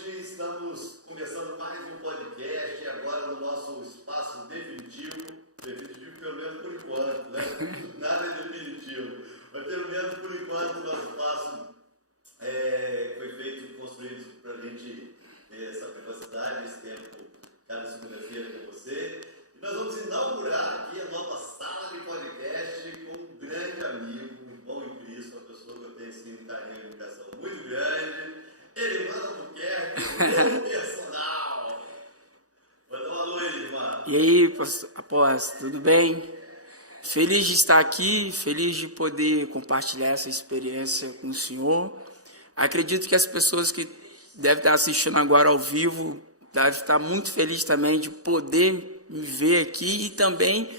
noite. Estamos começando mais um podcast, agora no nosso espaço definitivo pelo menos por enquanto, né? Nada é definitivo, mas pelo menos por enquanto o nosso espaço foi feito e construído para a gente ter essa capacidade, esse tempo, cada segunda-feira com você. E nós vamos inaugurar aqui a nova sala de podcast com um grande amigo, um irmão em Cristo, uma pessoa que eu tenho assim, um carinho e admiração muito grande, Elimar Albuquerque, o personal. Manda um alô, Elimar. E aí, apóstolo, tudo bem? Feliz de estar aqui, feliz de poder compartilhar essa experiência com o Senhor. Acredito que as pessoas que devem estar assistindo agora ao vivo devem estar muito felizes também de poder me ver aqui e também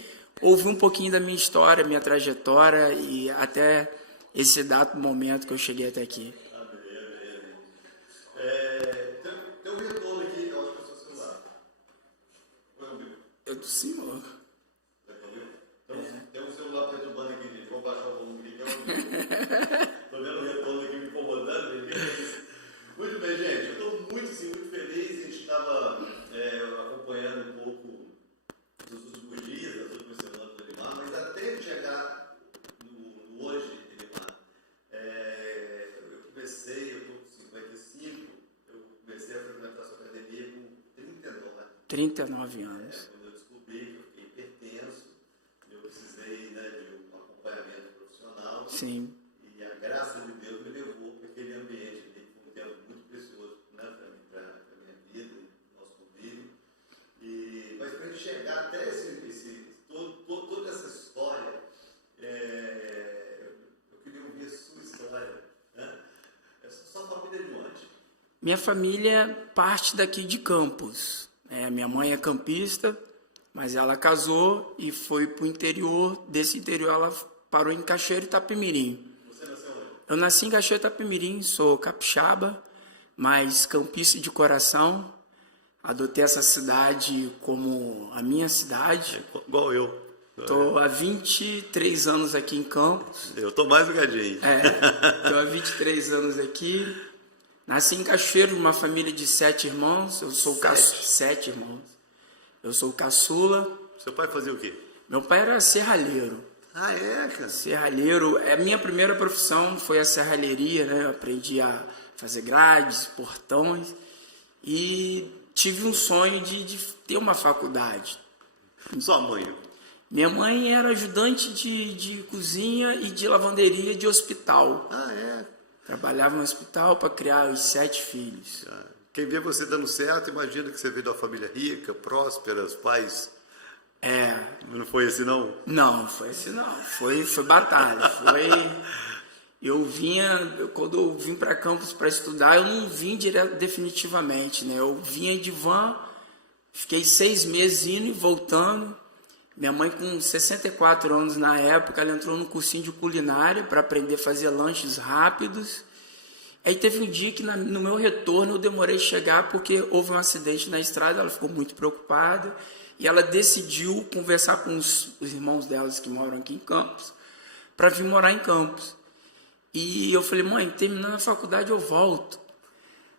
ouvir um pouquinho da minha história, minha trajetória e até esse dado momento que eu cheguei até aqui. Tem um retorno aqui, eu acho que é o seu celular. Eu do Senhor. Tem um celular perturbando aqui, gente. Vamos baixar o volume aqui, Estou vendo o retorno aqui me incomodando. Muito bem, gente. Eu estou muito feliz. A gente estava acompanhando um pouco dos últimos dias, das últimas semanas do Elimar, mas até chegar no hoje, Elimar, eu estou com 55, eu comecei a frequentar a sua academia com 39 anos. Quando eu descobri que eu fiquei hipertenso, eu precisei de um acompanhamento profissional. Sim. E a graça de Deus me levou para aquele ambiente ali, que foi um tempo muito precioso, né, para a minha vida, nosso convívio. Mas para a gente chegar até toda essa história, eu queria ouvir a sua história. Né? Sua família é de onde? Minha família parte daqui de Campos. Minha mãe é campista, mas ela casou e foi para o interior. Desse interior ela parou em Cachoeiro Itapemirim. Você nasceu onde? Eu nasci em Cachoeiro Itapemirim, sou capixaba, mas campista de coração. Adotei essa cidade como a minha cidade. Igual eu. Estou há 23 anos aqui em Campos. Eu estou mais ligadinho. Estou há 23 anos aqui. Nasci em Cachoeiro, uma família de 7 irmãos. Eu sou 7 irmãos. Eu sou caçula. Seu pai fazia o quê? Meu pai era serralheiro. Ah, é, cara? Serralheiro. A minha primeira profissão foi a serralheria, né? Eu aprendi a fazer grades, portões. E tive um sonho de ter uma faculdade. Sua mãe? Minha mãe era ajudante de cozinha e de lavanderia de hospital. Ah, é? Trabalhava no hospital para criar os 7 filhos. Quem vê você dando certo, imagina que você veio de uma família rica, próspera, os pais... Não foi assim, não? Não, foi assim, não. Foi batalha. Quando eu vim para Campos para estudar, eu não vim definitivamente, né? Eu vinha de van, fiquei 6 meses indo e voltando. Minha mãe, com 64 anos na época, ela entrou no cursinho de culinária para aprender a fazer lanches rápidos. Aí teve um dia que no meu retorno eu demorei a chegar porque houve um acidente na estrada, ela ficou muito preocupada e ela decidiu conversar com os irmãos delas que moram aqui em Campos para vir morar em Campos. E eu falei, mãe, terminando a faculdade eu volto.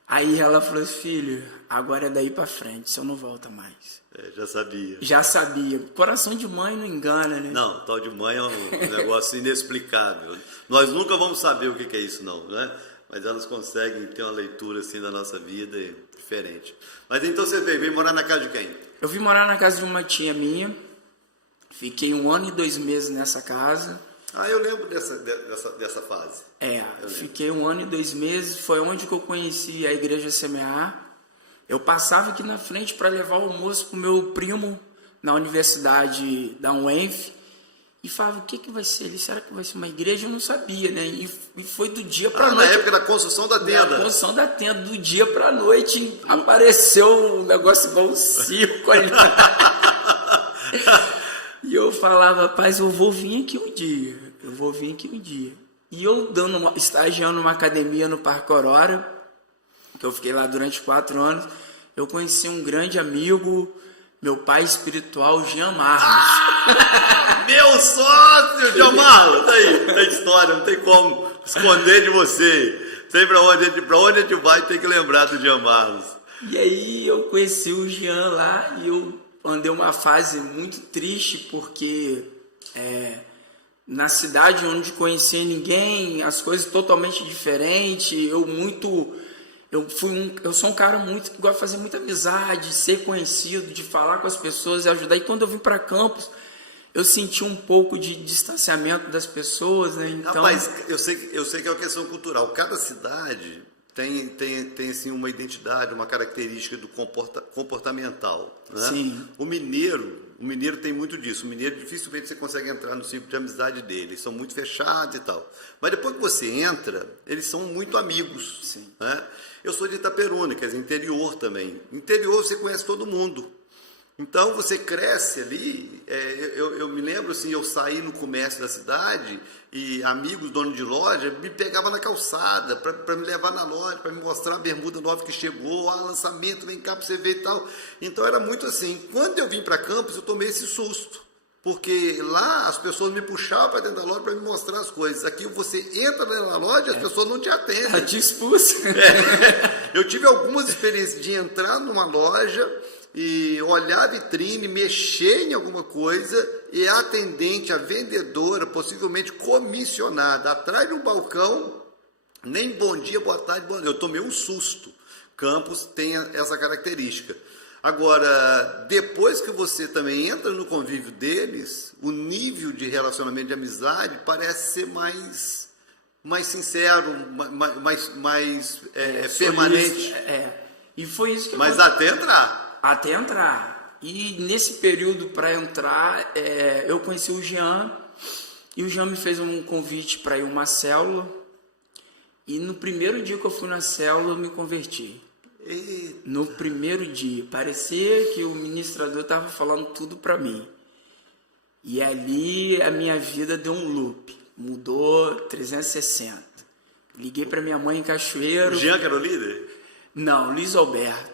Aí ela falou, filho, agora é daí para frente, você não volta mais. Já sabia. Já sabia. Coração de mãe não engana, né? Não, tal de mãe é um negócio inexplicável. Nós nunca vamos saber o que é isso, não, né? Mas elas conseguem ter uma leitura assim da nossa vida diferente. Mas então você veio morar na casa de quem? Eu vim morar na casa de uma tia minha. Fiquei 1 ano e 2 meses nessa casa. Ah, eu lembro dessa fase. Fiquei 1 ano e 2 meses. Foi onde que eu conheci a igreja Semear. Eu passava aqui na frente para levar o almoço para o meu primo na universidade da UENF e falava, o que vai ser ali? Será que vai ser uma igreja? Eu não sabia, né? E foi do dia para a noite. Na época da construção da tenda. Na construção da tenda, do dia para a noite, apareceu um negócio igual um circo ali. E eu falava, rapaz, eu vou vir aqui um dia. E eu estagiando numa academia no Parque Aurora, que eu fiquei lá durante 4 anos, eu conheci um grande amigo, meu pai espiritual, Jean Marlos. Meu sócio, Jean Marlos! Tá aí, tem história, não tem como esconder de você. Sempre pra onde a gente vai tem que lembrar do Jean Marlos. E aí eu conheci o Jean lá e eu andei uma fase muito triste porque na cidade onde não conhecia ninguém, as coisas totalmente diferentes, eu sou um cara muito que gosta de fazer muita amizade, ser conhecido, de falar com as pessoas e ajudar. E quando eu vim para Campos, eu senti um pouco de distanciamento das pessoas, né? Então, rapaz, eu sei que é uma questão cultural. Cada cidade tem assim, uma identidade, uma característica do comportamental, né? Sim. O mineiro tem muito disso. O mineiro dificilmente você consegue entrar no círculo de amizade dele. Eles são muito fechados e tal. Mas depois que você entra, eles são muito amigos. Sim. Né? Eu sou de Itaperuna, quer dizer, interior também. Interior você conhece todo mundo. Então você cresce ali. Eu me lembro assim, eu saí no comércio da cidade e amigos, donos de loja, me pegavam na calçada para me levar na loja, para me mostrar a bermuda nova que chegou, lançamento, vem cá para você ver e tal. Então era muito assim. Quando eu vim para Campos, eu tomei esse susto. Porque lá as pessoas me puxavam para dentro da loja para me mostrar as coisas. Aqui você entra dentro da loja e as pessoas não te atendem. ela te expulsa. Eu tive algumas experiências de entrar numa loja e olhar a vitrine, mexer em alguma coisa e a atendente, a vendedora, possivelmente comissionada, atrás de um balcão, nem bom dia, boa tarde, bom dia. Eu tomei um susto. Campos tem essa característica. Agora, depois que você também entra no convívio deles, o nível de relacionamento de amizade parece ser mais sincero, mais permanente. E foi isso que mas até entrar. Até entrar. E nesse período para entrar, eu conheci o Jean, e o Jean me fez um convite para ir a uma célula, e no primeiro dia que eu fui na célula, eu me converti. Eita. No primeiro dia, parecia que o ministrador estava falando tudo para mim. E ali a minha vida deu um loop, mudou 360. Liguei para minha mãe em Cachoeiro. O Jean que era o líder? Não, Luiz Alberto.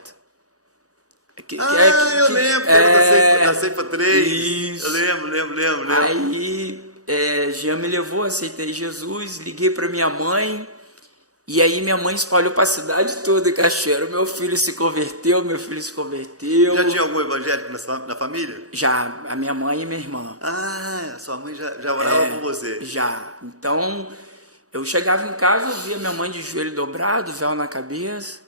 Eu lembro, que era da Ceifa 3. Isso. Eu lembro. Aí, Jean me levou, aceitei Jesus, liguei para minha mãe, e aí minha mãe espalhou para a cidade toda, Cachoeiro. Meu filho se converteu. Já tinha algum evangélico na família? Já, a minha mãe e minha irmã. Sua mãe já orava com você? Já. Então, eu chegava em casa, eu via minha mãe de joelho dobrado, véu na cabeça.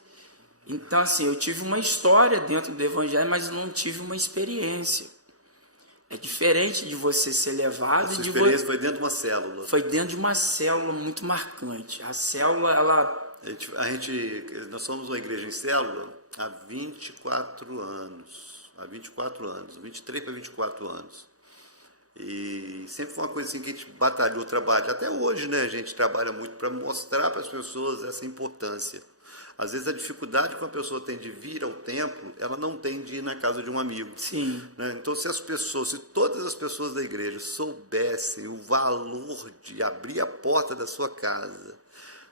Então, assim, eu tive uma história dentro do evangelho, mas não tive uma experiência. É diferente de você ser levado. A sua experiência foi dentro de uma célula? Foi dentro de uma célula muito marcante. A célula, ela... Nós somos uma igreja em célula há 24 anos. 23 para 24 anos. E sempre foi uma coisa assim que a gente batalhou, trabalha. Até hoje, né? A gente trabalha muito para mostrar para as pessoas essa importância. Às vezes a dificuldade que uma pessoa tem de vir ao templo, ela não tem de ir na casa de um amigo. Sim. Né? Então, se todas as pessoas da igreja soubessem o valor de abrir a porta da sua casa,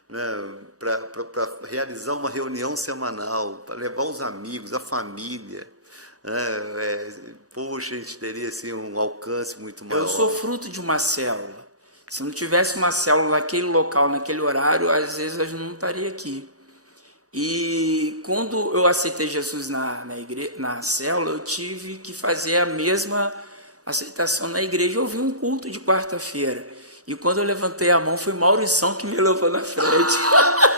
né, para realizar uma reunião semanal, para levar os amigos, a família, poxa, a gente teria assim, um alcance muito maior. Eu sou fruto de uma célula. Se não tivesse uma célula naquele local, naquele horário, às vezes eu não estaria aqui. E quando eu aceitei Jesus na célula, eu tive que fazer a mesma aceitação na igreja. Eu vi um culto de quarta-feira, e quando eu levantei a mão, foi Maurição que me levou na frente.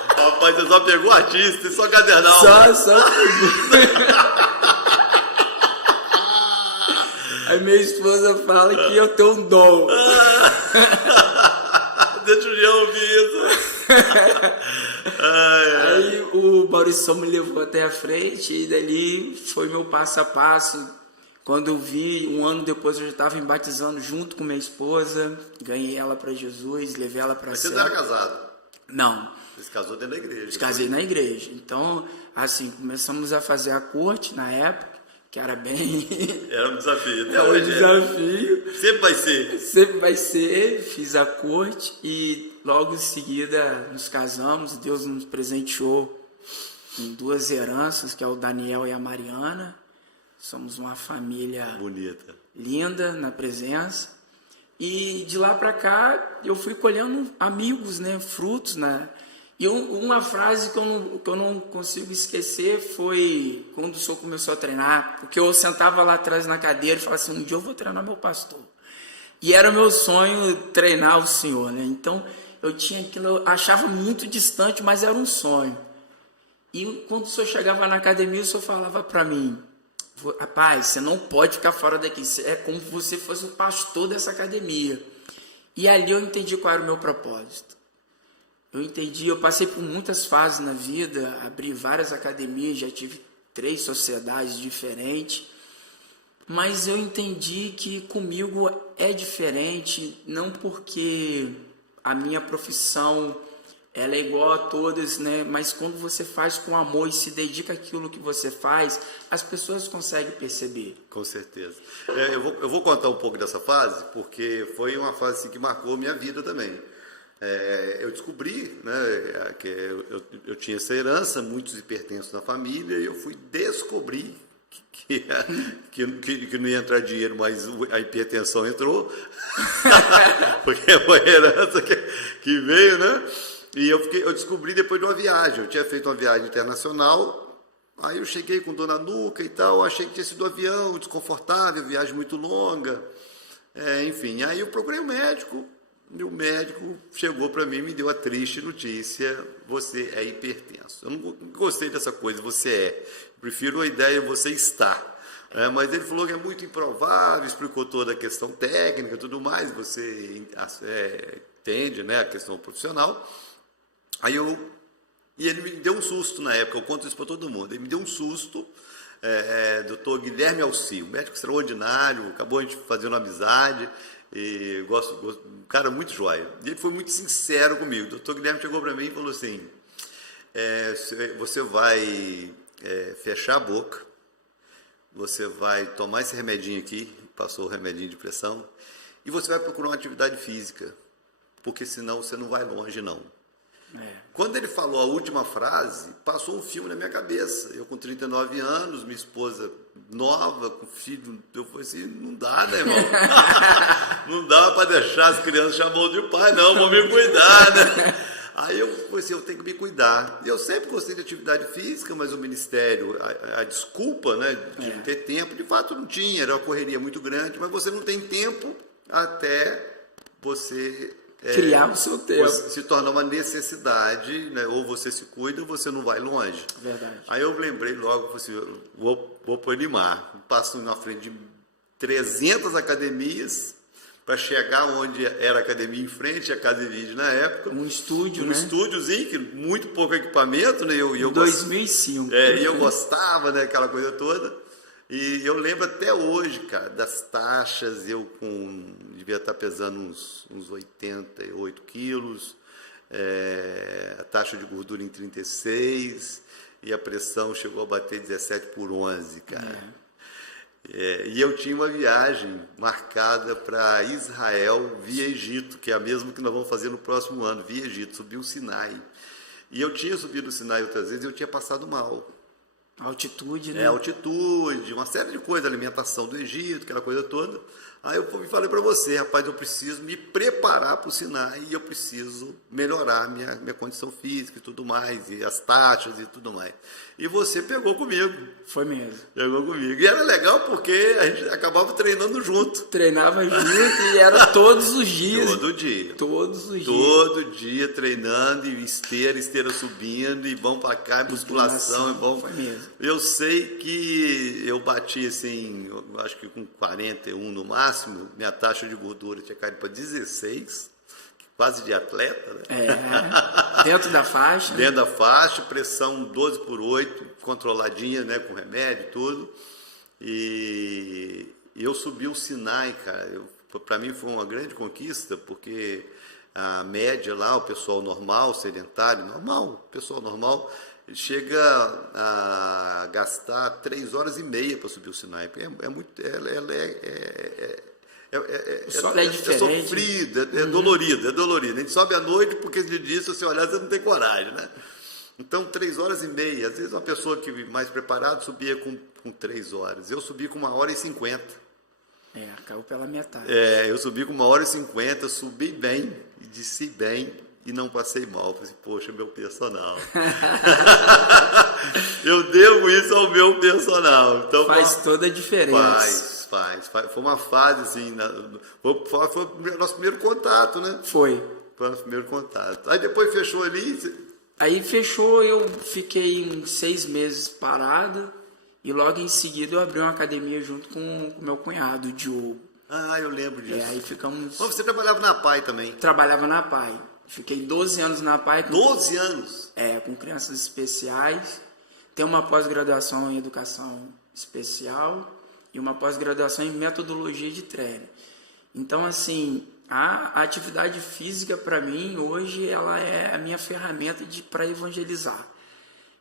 Rapaz, você só pegou artista e só cadernal. Só A minha esposa fala que eu tenho um dom. Deixa o Jean ouvir isso. Aí o Maurição me levou até a frente, e dali foi meu passo a passo. Quando eu vi, um ano depois eu já estava me batizando junto com minha esposa, ganhei ela para Jesus, levei ela para a célula. Você não era casado? Não. Você se casou dentro da igreja? Casei na igreja. Então, assim, começamos a fazer a corte na época, que era bem... Era um desafio. Era um desafio. Sempre vai ser. Sempre vai ser. Fiz a corte e logo em seguida nos casamos. Deus nos presenteou com 2 heranças, que é o Daniel e a Mariana. Somos uma família bonita, linda na presença. E de lá para cá eu fui colhendo amigos, né, frutos, né? E uma frase que eu não consigo esquecer foi quando o senhor começou a treinar, porque eu sentava lá atrás na cadeira e falava assim, um dia eu vou treinar meu pastor. E era meu sonho treinar o senhor, né? Então, eu tinha aquilo, eu achava muito distante, mas era um sonho. E quando o senhor chegava na academia, o senhor falava para mim, rapaz, você não pode ficar fora daqui, é como se você fosse o pastor dessa academia. E ali eu entendi qual era o meu propósito. Eu passei por muitas fases na vida, abri várias academias, já tive 3 sociedades diferentes, mas eu entendi que comigo é diferente, não porque a minha profissão ela é igual a todas, né? Mas quando você faz com amor e se dedica àquilo que você faz, as pessoas conseguem perceber. Com certeza. Eu vou contar um pouco dessa fase, porque foi uma fase assim, que marcou minha vida também. Eu descobri, né, que eu tinha essa herança, muitos hipertensos na família, e eu fui descobrir que não ia entrar dinheiro, mas a hipertensão entrou, porque foi a herança que veio, né? E eu descobri depois de uma viagem. Eu tinha feito uma viagem internacional, aí eu cheguei com dor na nuca e tal, achei que tinha sido um avião desconfortável, viagem muito longa, enfim. Aí eu procurei um médico, e o médico chegou para mim e me deu a triste notícia, você é hipertenso. Eu não gostei dessa coisa, você é. Prefiro a ideia, você está. Mas ele falou que é muito improvável, explicou toda a questão técnica e tudo mais, você entende, né, a questão profissional. E ele me deu um susto na época, eu conto isso para todo mundo, ele me deu um susto, doutor Guilherme Alci, um médico extraordinário, acabou a gente fazendo amizade, e um cara muito joia. E ele foi muito sincero comigo. O doutor Guilherme chegou para mim e falou assim, você vai fechar a boca, você vai tomar esse remedinho aqui, passou o remedinho de pressão, e você vai procurar uma atividade física, porque senão você não vai longe, não. Quando ele falou a última frase, passou um filme na minha cabeça. Eu com 39 anos, minha esposa nova, com filho, eu falei assim, não dá, né, irmão? Não dá para deixar as crianças chamando de pai, não, vou me cuidar, né? Aí eu falei assim, eu tenho que me cuidar. E eu sempre gostei de atividade física, mas o Ministério, a desculpa, né, de não ter tempo, de fato não tinha, era uma correria muito grande, mas você não tem tempo até você... criar o seu tempo. Se torna uma necessidade, né? Ou você se cuida ou você não vai longe. Verdade. Aí eu lembrei logo, assim, vou para o Elimar. Passo na frente de 300 academias para chegar onde era a academia em frente, a Casa Vide na época. Um estúdio, né? Um estúdiozinho, que muito pouco equipamento, né? Em 2005. E eu gostava, né? Aquela coisa toda. E eu lembro até hoje, cara, das taxas, devia estar pesando uns 88 quilos, a taxa de gordura em 36, e a pressão chegou a bater 17/11, cara. E eu tinha uma viagem marcada para Israel via Egito, que é a mesma que nós vamos fazer no próximo ano, via Egito, subir o Sinai. E eu tinha subido o Sinai outras vezes e eu tinha passado mal. Altitude, né? Altitude, uma série de coisas, alimentação do Egito, aquela coisa toda. Aí eu falei para você, rapaz, eu preciso me preparar para o Sinai e eu preciso melhorar minha condição física e tudo mais, e as taxas e tudo mais. E você pegou comigo. Foi mesmo. Pegou comigo. E era legal porque a gente acabava treinando junto. Treinava junto e era todos os dias. Todo dia. Todos os dias. Todo dia treinando, e esteira subindo, e vão para cá, musculação, e vão... Foi mesmo. Eu sei que eu bati assim, eu acho que com 41 no máximo, minha taxa de gordura tinha caído para 16, quase de atleta, né? Dentro da faixa. Dentro da faixa, pressão 12/8, controladinha, né, com remédio e tudo. E eu subi o Sinai, cara. Para mim foi uma grande conquista, porque a média lá, o pessoal normal, sedentário, normal, pessoal normal, chega a gastar 3 horas e meia para subir o Sinai. É muito... O solo é diferente. É sofrido, é dolorido. A gente sobe à noite porque de dia, se você olhar, você não tem coragem, né? Então, 3 horas e meia. Às vezes uma pessoa que mais preparada subia com 3 horas. Eu subi com 1h50. Caiu pela metade. Eu subi com 1h50, subi bem e desci bem. e não passei mal. Eu falei assim, poxa, meu personal. Eu devo isso ao meu personal. Então, Faz toda a diferença. Faz. Foi uma fase assim, foi o nosso primeiro contato, né? Foi o nosso primeiro contato. Aí depois fechou ali. Aí fechou, eu fiquei uns 6 meses parado e logo em seguida eu abri uma academia junto com meu cunhado, o Diogo. Ah, eu lembro disso. Aí ficamos... Mas você trabalhava na PAI também? Trabalhava na PAI. Fiquei 12 anos na PAI. 12 anos? Com crianças especiais. Tem uma pós-graduação em educação especial e uma pós-graduação em metodologia de treino. Então, assim, a atividade física, para mim, hoje, ela é a minha ferramenta para evangelizar.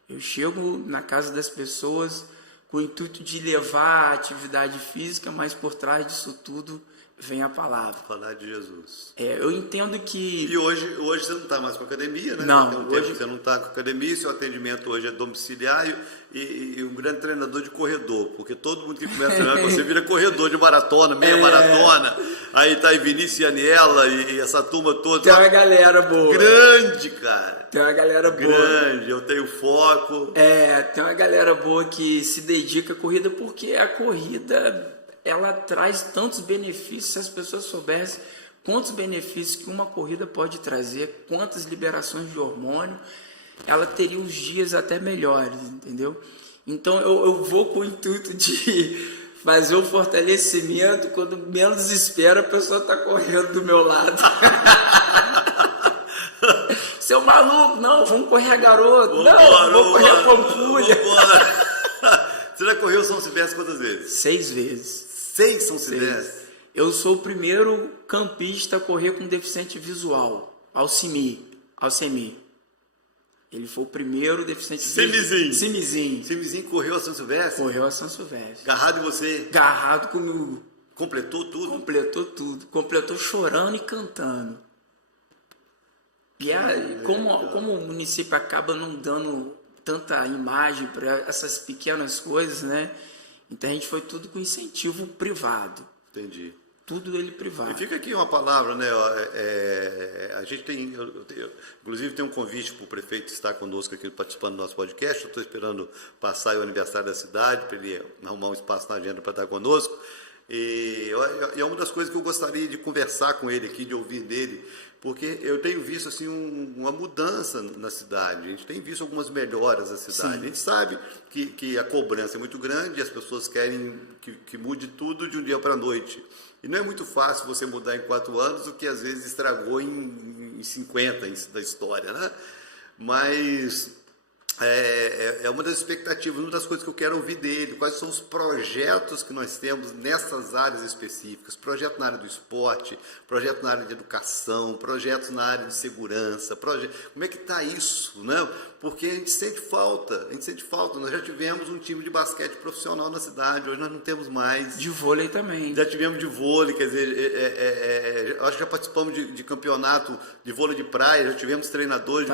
Eu chego na casa das pessoas com o intuito de levar a atividade física, mas por trás disso tudo vem a palavra. Falar de Jesus. Eu entendo que... E hoje você não está mais com a academia, né? Não, tem um tempo que você não está com a academia, seu atendimento hoje é domiciliar e um grande treinador de corredor, porque todo mundo que começa a treinar, você vira corredor de maratona, meia maratona, aí tá aí Vinícius e Aniela e essa turma toda. Tem uma galera boa. Grande, cara. Tem uma galera boa. Grande, eu tenho foco. Tem uma galera boa que se dedica à corrida, porque a corrida... ela traz tantos benefícios, se as pessoas soubessem quantos benefícios que uma corrida pode trazer, quantas liberações de hormônio, ela teria os dias até melhores, entendeu? Então eu vou com o intuito de fazer o fortalecimento, quando menos espera a pessoa está correndo do meu lado. Seu maluco, não, vamos correr a Garoto, vou correr a Pampulha. Você já correu São Silvestre quantas vezes? 6 vezes. 6 São Silvestre? Eu sou o primeiro campista a correr com deficiente visual, Alcemir. Ele foi o primeiro deficiente visual. Simizinho correu a São Silvestre? Correu a São Silvestre. Garrado em você? Garrado comigo. Completou tudo? Completou tudo. Completou chorando e cantando. E como o município acaba não dando tanta imagem para essas pequenas coisas, né? Então a gente foi tudo com incentivo privado. Entendi. Tudo ele privado. E fica aqui uma palavra, né? A gente tem, inclusive tem um convite para o prefeito estar conosco aqui participando do nosso podcast. Eu estou esperando passar o aniversário da cidade para ele arrumar um espaço na agenda para estar conosco. E é uma das coisas que eu gostaria de conversar com ele aqui, de ouvir dele, porque eu tenho visto assim uma mudança na cidade, a gente tem visto algumas melhoras na cidade. Sim. A gente sabe que a cobrança é muito grande e as pessoas querem que mude tudo de um dia para a noite. E não é muito fácil você mudar em 4 anos o que às vezes estragou em 50 da história, né? Mas é uma das expectativas, uma das coisas que eu quero ouvir dele, quais são os projetos que nós temos nessas áreas específicas, projeto na área do esporte, projeto na área de educação, projetos na área de segurança, como é que está isso, né? Porque a gente sente falta, nós já tivemos um time de basquete profissional na cidade, hoje nós não temos mais. De vôlei também. Já tivemos de vôlei, quer dizer, acho que já participamos de campeonato de vôlei de praia, já tivemos treinadores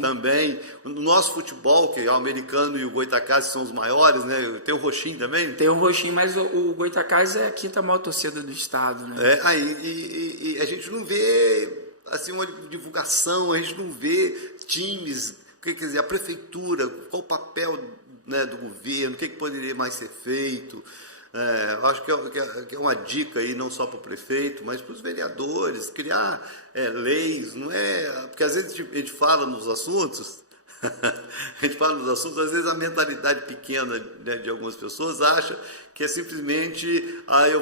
também. O nosso futebol, que é o americano e o Goitacazes são os maiores, né? Tem o Roxinho também? Tem o Roxinho, mas o Goitacazes é a 5ª maior torcida do estado, né? E a gente não vê assim, uma divulgação, a gente não vê times, quer dizer, a prefeitura, qual o papel, né, do governo, o que poderia mais ser feito. Eu acho que é uma dica aí, não só para o prefeito, mas para os vereadores, criar leis, não é? Porque às vezes a gente fala nos assuntos, às vezes a mentalidade pequena, né, de algumas pessoas acha que é simplesmente, eu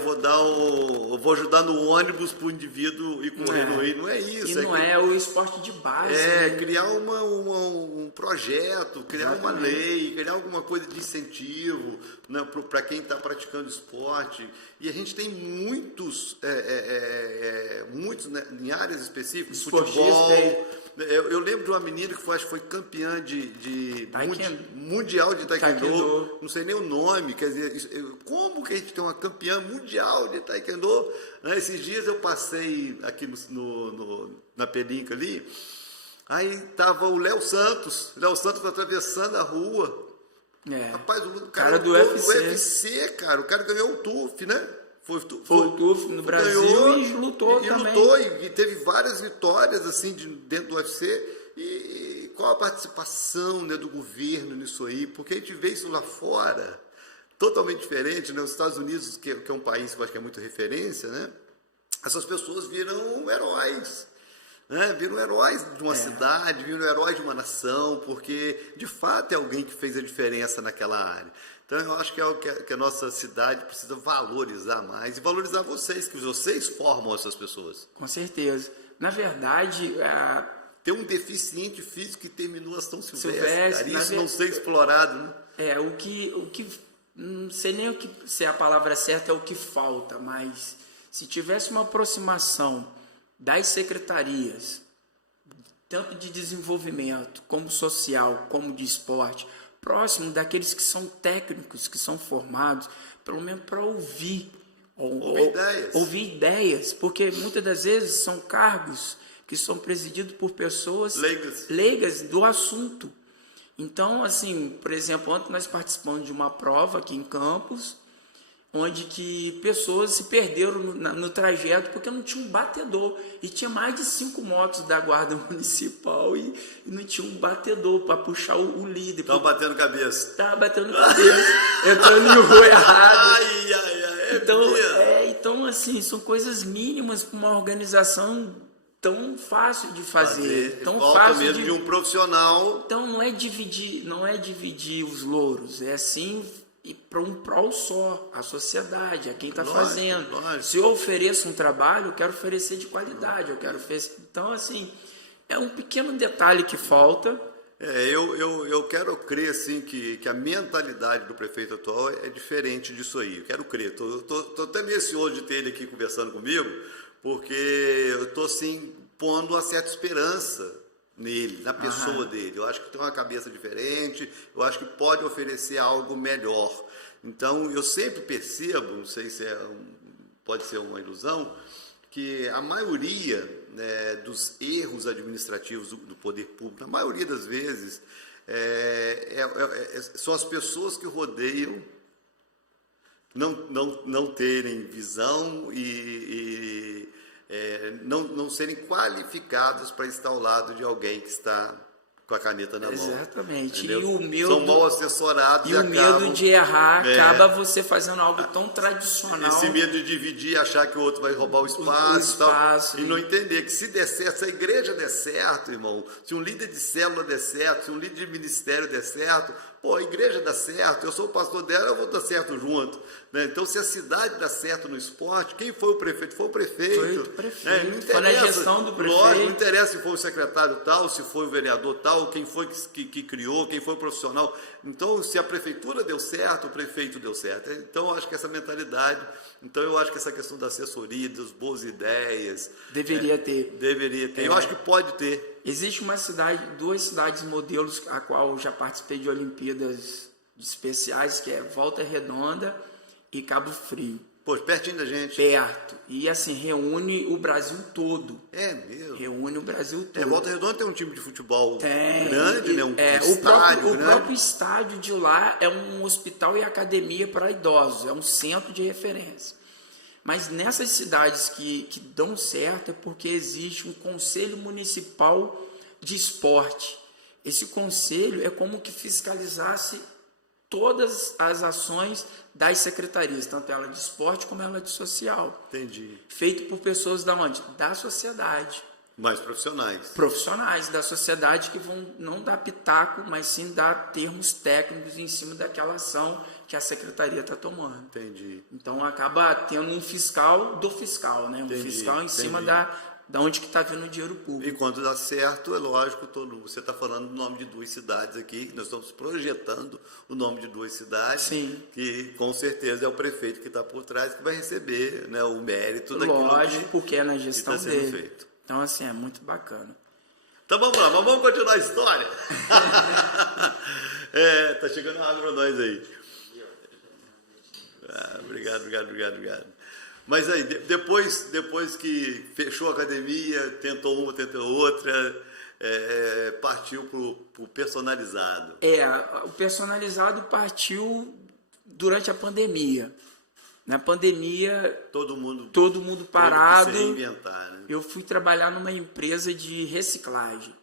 vou ajudar no ônibus para o indivíduo ir correndo aí. Não é isso. E não é o esporte de base. Criar um projeto, criar uma lei, criar alguma coisa de incentivo, né, para quem está praticando esporte. E a gente tem muitos, né, em áreas específicas, futebol. Eu lembro de uma menina que acho que foi campeã de mundial de taekwondo, não sei nem o nome, quer dizer, como que a gente tem uma campeã mundial de taekwondo? Né? Esses dias eu passei aqui na Pelinca ali, aí estava o Léo Santos atravessando a rua. Rapaz, o cara do UFC, cara, o cara ganhou o TUF, né? Foi o Tuf no Brasil ganhou, e lutou também. Lutou e teve várias vitórias assim, dentro do UFC. E qual a participação, né, do governo nisso aí? Porque a gente vê isso lá fora, totalmente diferente, né? Os Estados Unidos, que é um país que eu acho que é muito referência, né? Essas pessoas viram heróis. Né? Viram heróis de uma cidade, viram heróis de uma nação, porque de fato é alguém que fez a diferença naquela área. Então eu acho que é algo que a nossa cidade precisa valorizar mais e valorizar vocês, que vocês formam essas pessoas. Com certeza. Na verdade, tem um deficiente físico que terminou a São Silvestre, cara, isso não ser explorado, né? O que não sei nem se a palavra certa é o que falta, mas se tivesse uma aproximação das secretarias, tanto de desenvolvimento, como social, como de esporte, próximo daqueles que são técnicos, que são formados, pelo menos para ouvir ideias, porque muitas das vezes são cargos que são presididos por pessoas leigas do assunto. Então, assim, por exemplo, ontem nós participamos de uma prova aqui em Campos, onde que pessoas se perderam no trajeto porque não tinha um batedor. E tinha mais de 5 motos da Guarda Municipal e não tinha um batedor para puxar o líder. Estava batendo cabeça. Estava batendo cabeça, entrando em rua errado. Então, assim, são coisas mínimas para uma organização tão fácil de fazer, tão fácil mesmo de um profissional. Então não é dividir os louros, é assim e para um prol só, a sociedade, a quem está fazendo. Lógico. Se eu ofereço um trabalho, eu quero oferecer de qualidade, eu quero oferecer. Então, assim, é um pequeno detalhe que falta. Eu quero crer assim, que a mentalidade do prefeito atual é diferente disso aí. Eu quero crer. Estou até meio ansioso de ter ele aqui conversando comigo, porque eu estou assim, pondo uma certa esperança nele, na pessoa dele. Eu acho que tem uma cabeça diferente, eu acho que pode oferecer algo melhor. Então, eu sempre percebo, não sei se pode ser uma ilusão, que a maioria, né, dos erros administrativos do poder público, a maioria das vezes, são as pessoas que rodeiam não terem visão e não serem qualificados para estar ao lado de alguém que está com a caneta na mão. Exatamente. São mal assessorados e o medo de errar acaba você fazendo algo tão tradicional. Esse medo de dividir, achar que o outro vai roubar o espaço, e não entender que se der certo, se a igreja der certo, irmão, se um líder de célula der certo, se um líder de ministério der certo, a igreja dá certo, eu sou o pastor dela, eu vou dar certo junto. Né? Então, se a cidade dá certo no esporte, quem foi o prefeito? Foi o prefeito. Foi o prefeito. Não interessa, foi na gestão do prefeito. Lógico, não interessa se foi o secretário tal, se foi o vereador tal, quem foi que criou, quem foi o profissional. Então, se a prefeitura deu certo, o prefeito deu certo. Então, eu acho que essa mentalidade, eu acho que essa questão da assessoria, das boas ideias... Deveria ter. Eu acho que pode ter. Existe duas cidades modelos, a qual eu já participei de Olimpíadas especiais, que é Volta Redonda e Cabo Frio. Pô, pertinho da gente. Perto. E assim, reúne o Brasil todo. É mesmo? Reúne o Brasil todo. Volta Redonda tem um time de futebol grande, né? O próprio estádio de lá é um hospital e academia para idosos, é um centro de referência. Mas nessas cidades que dão certo é porque existe um conselho municipal de esporte. Esse conselho é como que fiscalizasse todas as ações das secretarias, tanto ela de esporte como ela de social. Entendi. Feito por pessoas da onde? Da sociedade. Mais profissionais. Profissionais da sociedade que vão não dar pitaco, mas sim dar termos técnicos em cima daquela ação que a secretaria está tomando. Entendi. Então acaba tendo um fiscal do fiscal, né? Um fiscal em cima da onde que está vindo o dinheiro público. E quando dá certo, é lógico, você está falando o nome de 2 cidades aqui, nós estamos projetando o nome de 2 cidades, sim, que com certeza é o prefeito que está por trás que vai receber, né, o mérito daquilo lógico, porque é na gestão que está sendo dele. feito. Então, assim, é muito bacana. Então vamos lá, mas vamos continuar a história. Tá chegando a água para nós aí. Obrigado. Mas aí, depois que fechou a academia, tentou uma, tentou outra, partiu para o personalizado. O personalizado partiu durante a pandemia. Na pandemia, Todo mundo parado. teve que se reinventar, né? Eu fui trabalhar numa empresa de reciclagem.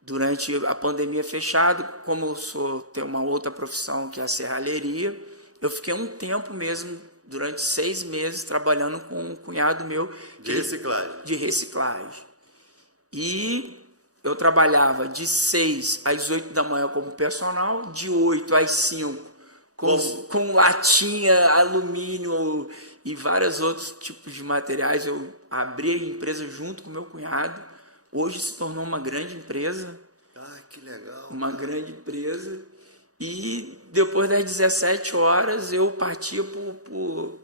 Durante a pandemia fechada, como eu tenho uma outra profissão que é a serralheria, eu fiquei um tempo mesmo, durante 6 meses, trabalhando com um cunhado meu. De reciclagem. E eu trabalhava de 6 às 8 da manhã como personal, de 8 às 5 com latinha, alumínio e vários outros tipos de materiais. Eu abri a empresa junto com meu cunhado. Hoje se tornou uma grande empresa. Ah, que legal. Uma grande empresa. E depois das 17 horas eu partia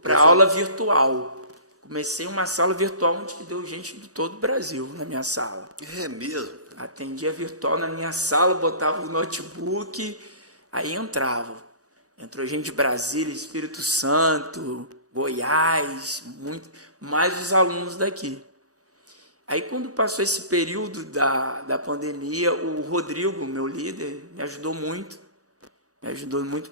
para aula virtual. Comecei uma sala virtual onde deu gente de todo o Brasil na minha sala. É mesmo? Atendia virtual na minha sala, botava o notebook, aí entrava. Entrou gente de Brasília, Espírito Santo, Goiás, mais os alunos daqui. Aí quando passou esse período da pandemia, o Rodrigo, meu líder, me ajudou muito.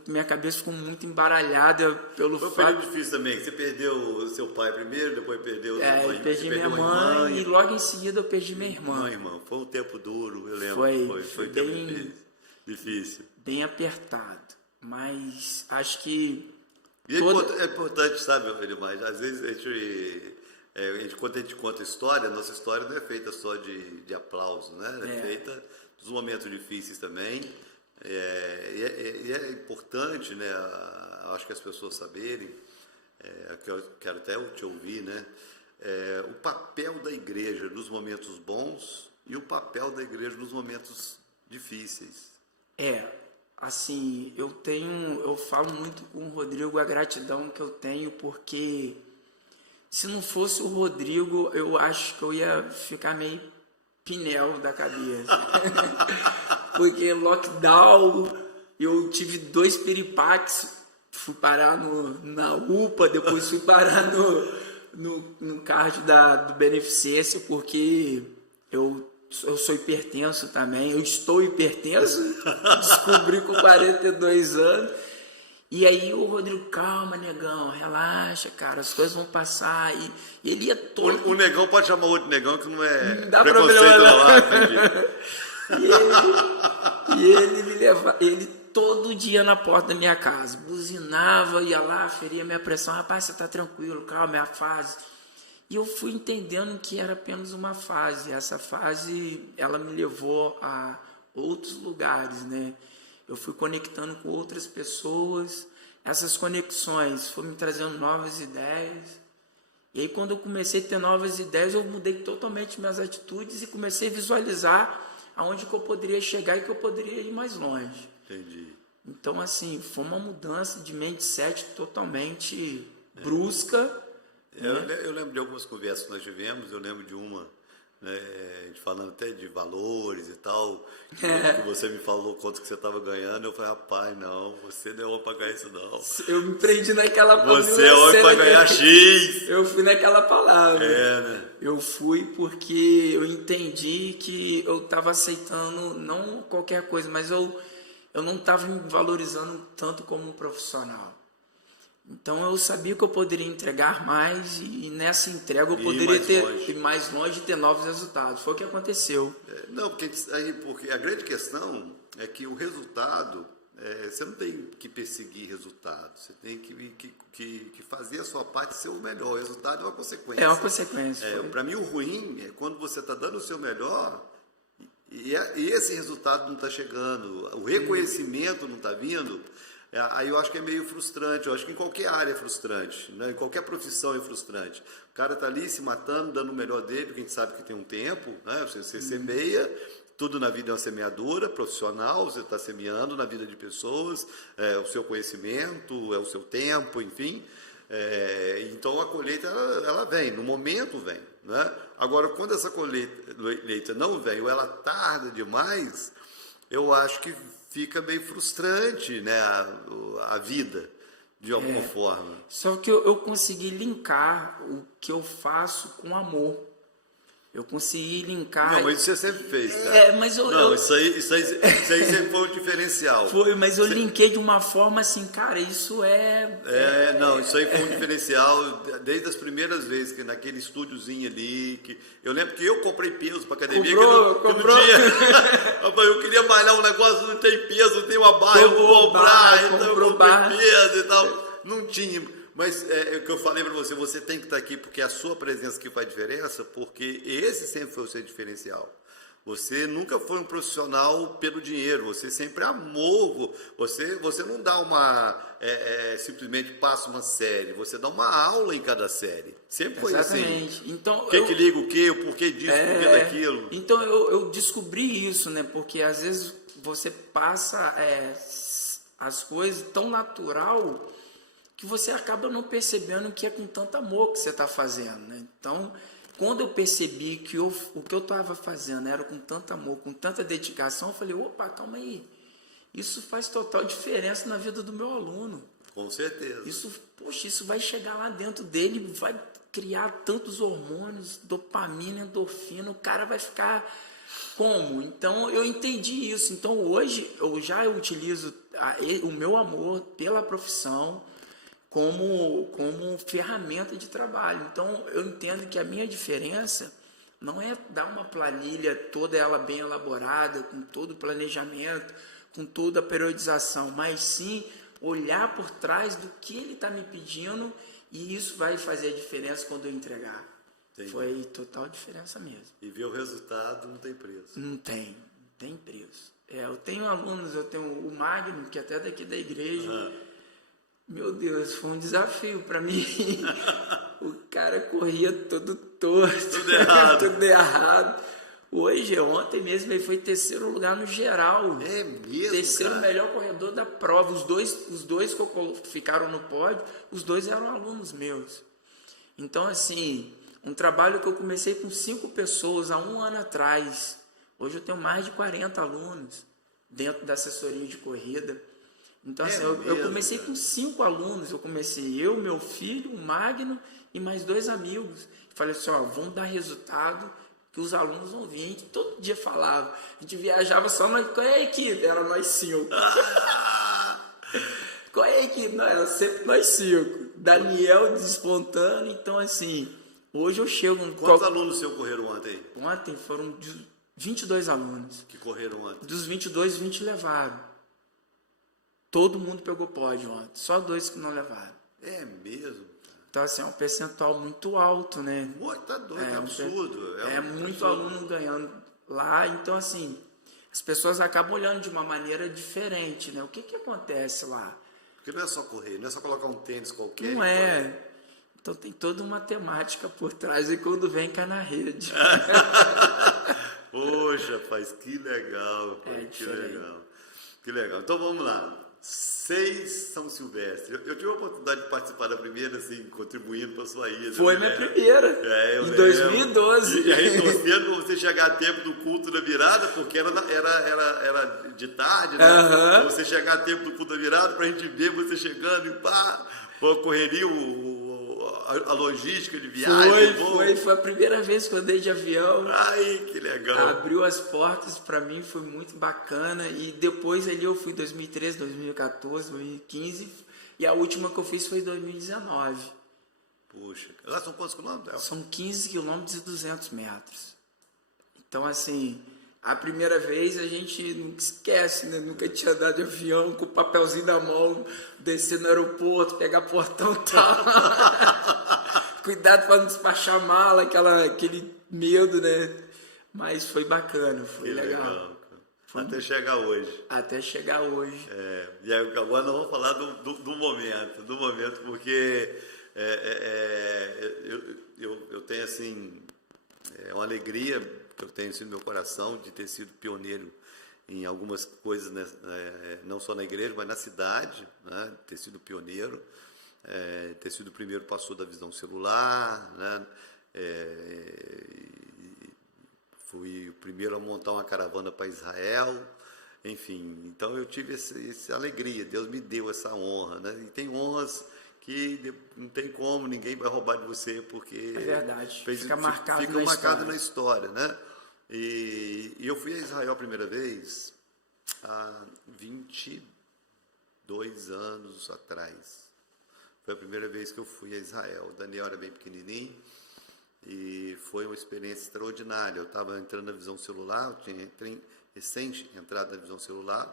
Minha cabeça ficou muito embaralhada pelo fato... Foi um período difícil também, que você perdeu o seu pai primeiro, depois perdeu sua mãe. Eu perdi minha mãe e logo em seguida eu perdi minha irmã. Irmão, foi um tempo duro, eu lembro. Foi um bem tempo difícil. Bem apertado, mas acho que... É importante, sabe, Elimar, às vezes quando a gente conta história, a nossa história não é feita só de aplauso, né? É feita dos momentos difíceis também. E é importante, né, acho que as pessoas saberem, que eu quero até te ouvir, né, o papel da igreja nos momentos bons e o papel da igreja nos momentos difíceis. Assim, eu falo muito com o Rodrigo a gratidão que eu tenho, porque se não fosse o Rodrigo, eu acho que eu ia ficar meio pneu da cabeça. Porque lockdown, eu tive 2 piripaques, fui parar na UPA, depois fui parar no card do Beneficência, porque eu sou hipertenso também, eu estou hipertenso, descobri com 42 anos. E aí o Rodrigo, calma, negão, relaxa, cara, as coisas vão passar. E ele ia todo... O negão pode chamar outro negão que não é não dá preconceito E ele me levava, ele todo dia na porta da minha casa, buzinava, ia lá, feria minha pressão, rapaz, você tá tranquilo, calma, é a fase. E eu fui entendendo que era apenas uma fase. Essa fase, ela me levou a outros lugares, né? Eu fui conectando com outras pessoas, essas conexões foram me trazendo novas ideias. E aí, quando eu comecei a ter novas ideias, eu mudei totalmente minhas atitudes e comecei a visualizar aonde que eu poderia chegar e que eu poderia ir mais longe. Entendi. Então, assim, foi uma mudança de mindset totalmente brusca. Eu lembro de algumas conversas que nós tivemos, eu lembro de uma, né, a gente falando até de valores e tal, que você me falou quanto que você estava ganhando, eu falei, rapaz, não, você não é homem para ganhar isso não. Eu me prendi naquela palavra. Você é homem para ganhar X. Eu fui naquela palavra. Né? Eu fui porque eu entendi que eu estava aceitando, não qualquer coisa, mas eu não estava me valorizando tanto como um profissional. Então eu sabia que eu poderia entregar mais e nessa entrega eu poderia ir mais longe e ter novos resultados. Foi o que aconteceu. Porque a grande questão é que o resultado, você não tem que perseguir resultado, você tem que fazer a sua parte ser o melhor. O resultado é uma consequência. É uma consequência. Para mim o ruim é quando você está dando o seu melhor e esse resultado não está chegando, o reconhecimento não está vindo. Aí eu acho que é meio frustrante, eu acho que em qualquer área é frustrante, né? Em qualquer profissão é frustrante. O cara está ali se matando, dando o melhor dele, porque a gente sabe que tem um tempo, né? Você semeia, tudo na vida é uma semeadura profissional, você está semeando na vida de pessoas, o seu conhecimento, o seu tempo, enfim. Então a colheita ela vem, no momento vem, né? Agora, quando essa colheita não vem ou ela tarda demais, eu acho que fica meio frustrante, né, a vida, de alguma forma. Só que eu consegui linkar o que eu faço com amor. Eu consegui linkar. Não, mas isso você sempre fez, cara. Mas Não, isso aí sempre foi um diferencial. Foi, mas eu linkei de uma forma assim, cara, isso não, isso aí foi um diferencial desde as primeiras vezes, que naquele estúdiozinho ali, que eu lembro que eu comprei peso pra academia, comprou. Que não tinha. Rapaz, eu queria malhar um negócio, não tem peso, não tem uma barra, eu vou comprar, então eu comprei peso e tal. Não tinha. Mas é o que eu falei para você, você tem que estar aqui porque é a sua presença que faz diferença, porque esse sempre foi o seu diferencial. Você nunca foi um profissional pelo dinheiro, você sempre amou, você não dá simplesmente passa uma série, você dá uma aula em cada série. Sempre foi Exatamente. assim. Então, que liga o quê, o porquê disso, o porquê daquilo. Então eu descobri isso, né? Porque às vezes você passa as coisas tão natural que você acaba não percebendo que é com tanto amor que você está fazendo, né? Então, quando eu percebi que o que eu estava fazendo era com tanto amor, com tanta dedicação, eu falei, opa, calma aí, isso faz total diferença na vida do meu aluno. Com certeza. Isso vai chegar lá dentro dele, vai criar tantos hormônios, dopamina, endorfina, o cara vai ficar como? Então, eu entendi isso. Então, hoje, eu já utilizo o meu amor pela profissão, como ferramenta de trabalho. Então, eu entendo que a minha diferença não é dar uma planilha toda ela bem elaborada, com todo o planejamento, com toda a periodização, mas sim olhar por trás do que ele está me pedindo, e isso vai fazer a diferença quando eu entregar. Entendi. Foi total diferença mesmo. E ver o resultado não tem preço. Não tem preço. Eu tenho alunos, eu tenho o Magno, que até daqui da igreja... Meu Deus, foi um desafio para mim. O cara corria todo torto, tudo errado. Ontem mesmo, ele foi terceiro lugar no geral. É mesmo, terceiro melhor corredor da prova. Os dois que ficaram no pódio, os dois eram alunos meus. Então, assim, um trabalho que eu comecei com 5 pessoas há 1 ano atrás. Hoje eu tenho mais de 40 alunos dentro da assessoria de corrida. Então, assim, eu comecei com 5 alunos. Eu comecei meu filho, o Magno e mais 2 amigos. Falei assim, vamos dar resultado que os alunos vão vir. A gente todo dia falava. A gente viajava só, mas qual é a equipe? Era nós 5. Qual é a equipe? Não, era sempre nós 5. Daniel despontando. Então, assim, hoje eu chego... Quantos alunos seus correram ontem? Ontem foram 22 alunos. Que correram ontem? Dos 22, 20 levaram. Todo mundo pegou pódio ontem, só 2 que não levaram. É mesmo? Então, assim, é um percentual muito alto, né? Tá doido, é absurdo. Muito aluno ganhando lá. Então, assim, as pessoas acabam olhando de uma maneira diferente, né? O que acontece lá? Porque não é só correr, não é só colocar um tênis qualquer. Não é. Então, tem toda uma temática por trás, e quando vem, cai na rede. Poxa, rapaz, que legal. Que legal. Que legal. Então, vamos lá. 6 São Silvestre. Eu tive a oportunidade de participar da primeira, assim, contribuindo para a sua ida. Foi minha primeira, em 2012. E aí, torcendo para você chegar a tempo do culto da virada, porque era de tarde, né? Para você chegar a tempo do culto da virada, para a gente ver você chegando e pá, correria a logística de viagem. Foi a primeira vez que eu andei de avião. Ai, que legal. Abriu as portas para mim, foi muito bacana. E depois ali eu fui em 2013, 2014, 2015. E a última que eu fiz foi em 2019. Puxa, lá são quantos quilômetros? São 15 quilômetros e 200 metros. Então, assim, a primeira vez a gente nunca esquece, né? Nunca tinha andado de avião com o papelzinho na mão, descer no aeroporto, pegar portão e tal. Cuidado para não despachar mala, aquele medo, né? Mas foi bacana, foi legal. Até chegar hoje. Até chegar hoje. E agora nós vamos falar do momento, porque eu tenho, assim, uma alegria que eu tenho assim, no meu coração de ter sido pioneiro em algumas coisas, né? Não só na igreja, mas na cidade, né? Ter sido pioneiro, ter sido o primeiro pastor da visão celular, né? Fui o primeiro a montar uma caravana para Israel, enfim, então eu tive essa alegria, Deus me deu essa honra, né? E tem honras que não tem como, ninguém vai roubar de você, porque É verdade. fica Fica marcado na história, né? E eu fui a Israel a primeira vez há 22 anos atrás. Foi a primeira vez que eu fui a Israel. O Daniel era bem pequenininho e foi uma experiência extraordinária. Eu estava entrando na visão celular, eu tinha recente entrado na visão celular,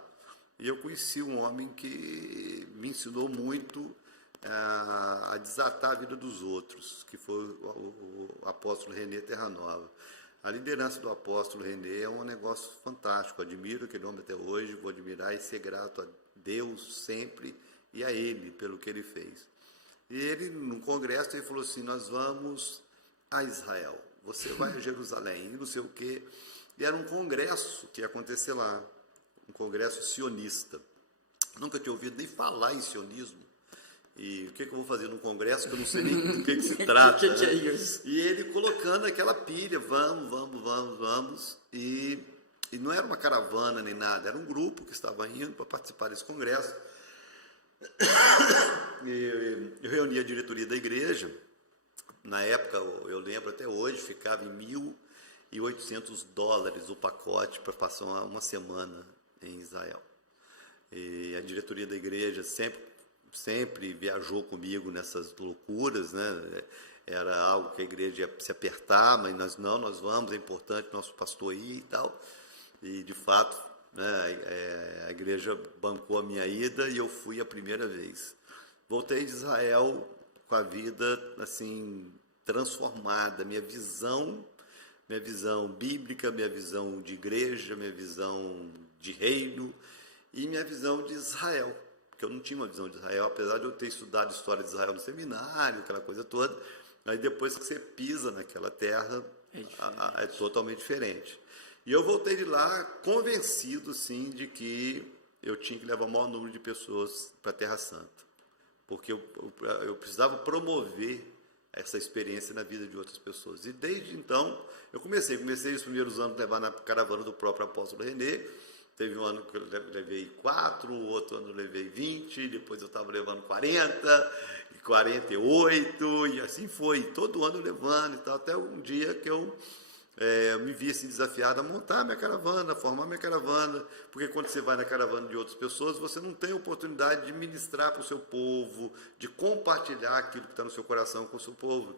e eu conheci um homem que me ensinou muito a desatar a vida dos outros, que foi o apóstolo René Terranova. A liderança do apóstolo René é um negócio fantástico. Eu admiro aquele homem até hoje, vou admirar e ser grato a Deus sempre e a ele pelo que ele fez. E ele, no congresso, ele falou assim: nós vamos a Israel, você vai a Jerusalém, não sei o quê. E era um congresso que ia acontecer lá, um congresso sionista. Nunca tinha ouvido nem falar em sionismo. E o que eu vou fazer num congresso que eu não sei nem do que se trata. O que é isso? E ele colocando aquela pilha, vamos. E não era uma caravana nem nada, era um grupo que estava indo para participar desse congresso. E eu reuni a diretoria da igreja. Na época, eu lembro até hoje, ficava em $1.800 o pacote para passar uma semana em Israel. E a diretoria da igreja sempre viajou comigo nessas loucuras, né? Era algo que a igreja ia se apertar, mas nós vamos, é importante nosso pastor ir e tal. E, de fato, né, a igreja bancou a minha ida e eu fui a primeira vez. Voltei de Israel com a vida, assim, transformada. Minha visão bíblica, minha visão de igreja, minha visão de reino e minha visão de Israel. Porque eu não tinha uma visão de Israel, apesar de eu ter estudado história de Israel no seminário, aquela coisa toda. Aí depois que você pisa naquela terra, é totalmente diferente. E eu voltei de lá convencido, sim, de que eu tinha que levar o maior número de pessoas para a Terra Santa. Porque eu precisava promover essa experiência na vida de outras pessoas. E desde então, eu comecei os primeiros anos a levar na caravana do próprio apóstolo René. Teve um ano que eu levei 4, o outro ano eu levei 20, depois eu estava levando 40, 48, e assim foi. Todo ano eu levando e tal, até um dia que eu me vi assim, desafiado a montar minha caravana, a formar minha caravana, porque quando você vai na caravana de outras pessoas, você não tem a oportunidade de ministrar para o seu povo, de compartilhar aquilo que está no seu coração com o seu povo.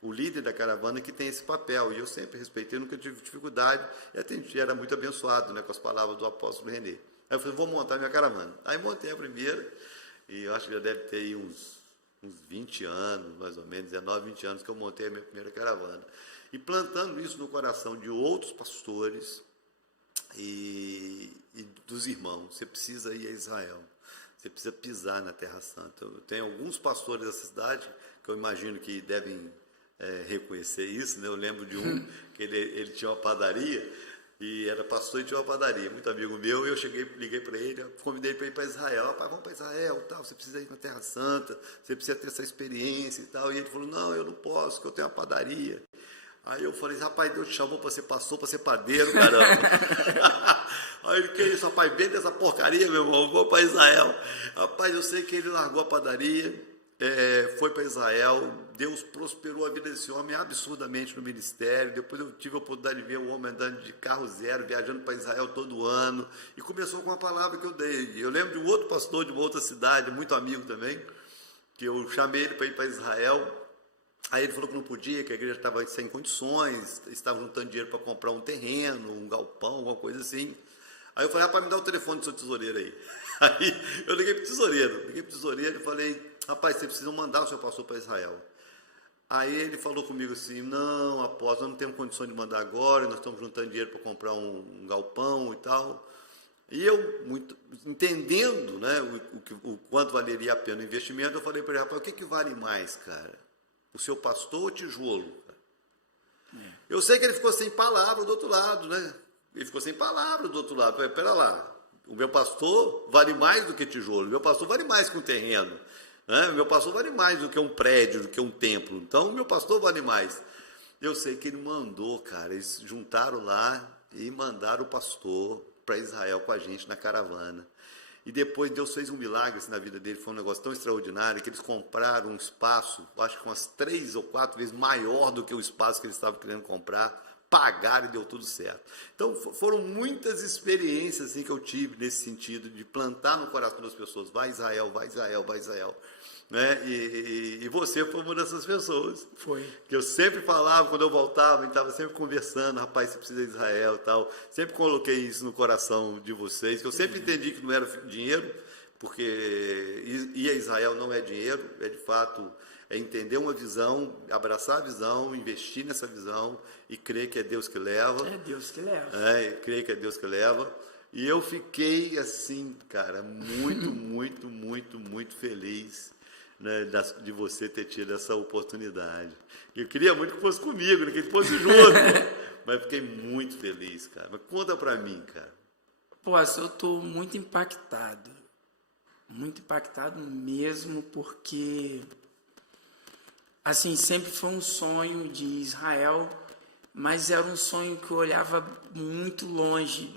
O líder da caravana que tem esse papel, e eu sempre respeitei, nunca tive dificuldade, e até era muito abençoado, né, com as palavras do apóstolo René. Aí eu falei, vou montar minha caravana. Aí montei a primeira, e eu acho que já deve ter aí uns 20 anos, mais ou menos, 19, 20 anos que eu montei a minha primeira caravana. E plantando isso no coração de outros pastores e dos irmãos. Você precisa ir a Israel, você precisa pisar na Terra Santa. Eu tenho alguns pastores dessa cidade que eu imagino que devem reconhecer isso, né? Eu lembro de um que ele tinha uma padaria, e era pastor e tinha uma padaria, muito amigo meu, e eu liguei para ele, convidei para ir para Israel. Rapaz, vamos para Israel, tal, você precisa ir na Terra Santa, você precisa ter essa experiência e tal. E ele falou, não, eu não posso, porque eu tenho uma padaria. Aí eu falei, rapaz, Deus te chamou para ser pastor, para ser padeiro, caramba. Aí ele, que isso, rapaz, vende essa porcaria, meu irmão, vou para Israel. Rapaz, eu sei que ele largou a padaria, foi para Israel, Deus prosperou a vida desse homem absurdamente no ministério. Depois eu tive a oportunidade de ver o homem andando de carro zero, viajando para Israel todo ano, e começou com uma palavra que eu dei. Eu lembro de um outro pastor de uma outra cidade, muito amigo também, que eu chamei ele para ir para Israel. Aí ele falou que não podia, que a igreja estava sem condições, estava juntando dinheiro para comprar um terreno, um galpão, alguma coisa assim. Aí eu falei, rapaz, me dá o telefone do seu tesoureiro aí. Aí eu liguei para o tesoureiro e falei, rapaz, você precisa mandar o seu pastor para Israel. Aí ele falou comigo assim, não, apóstolo, nós não temos condições de mandar agora, nós estamos juntando dinheiro para comprar um galpão e tal. E eu, muito, entendendo, né, o quanto valeria a pena o investimento, eu falei para ele, rapaz, o que vale mais, cara? O seu pastor ou tijolo? Eu sei que ele ficou sem palavra do outro lado, né? Ele ficou sem palavra do outro lado. Eu falei, pera lá, o meu pastor vale mais do que tijolo, o meu pastor vale mais que um terreno, né? O meu pastor vale mais do que um prédio, do que um templo. Então, o meu pastor vale mais. Eu sei que ele mandou, cara, eles juntaram lá e mandaram o pastor para Israel com a gente na caravana. E depois Deus fez um milagre assim, na vida dele, foi um negócio tão extraordinário que eles compraram um espaço, acho que umas 3 ou 4 vezes maior do que o espaço que eles estavam querendo comprar, pagaram e deu tudo certo. Então foram muitas experiências assim, que eu tive nesse sentido de plantar no coração das pessoas, vai Israel, vai Israel, vai Israel. Né? E você foi uma dessas pessoas. Foi. Que eu sempre falava, quando eu voltava, a gente estava sempre conversando, rapaz, você precisa de Israel e tal. Sempre coloquei isso no coração de vocês, que eu sempre entendi que não era dinheiro, porque ir a Israel não é dinheiro, é de fato entender uma visão, abraçar a visão, investir nessa visão e crer que é Deus que leva. É Deus que leva. Crer que é Deus que leva. E eu fiquei assim, cara, muito, muito, muito, muito feliz, né, de você ter tido essa oportunidade. Eu queria muito que fosse comigo, né, que ele fosse junto, mas fiquei muito feliz, cara. Mas conta pra mim, cara. Pô, eu tô muito impactado mesmo, porque assim, sempre foi um sonho de Israel, mas era um sonho que eu olhava muito longe,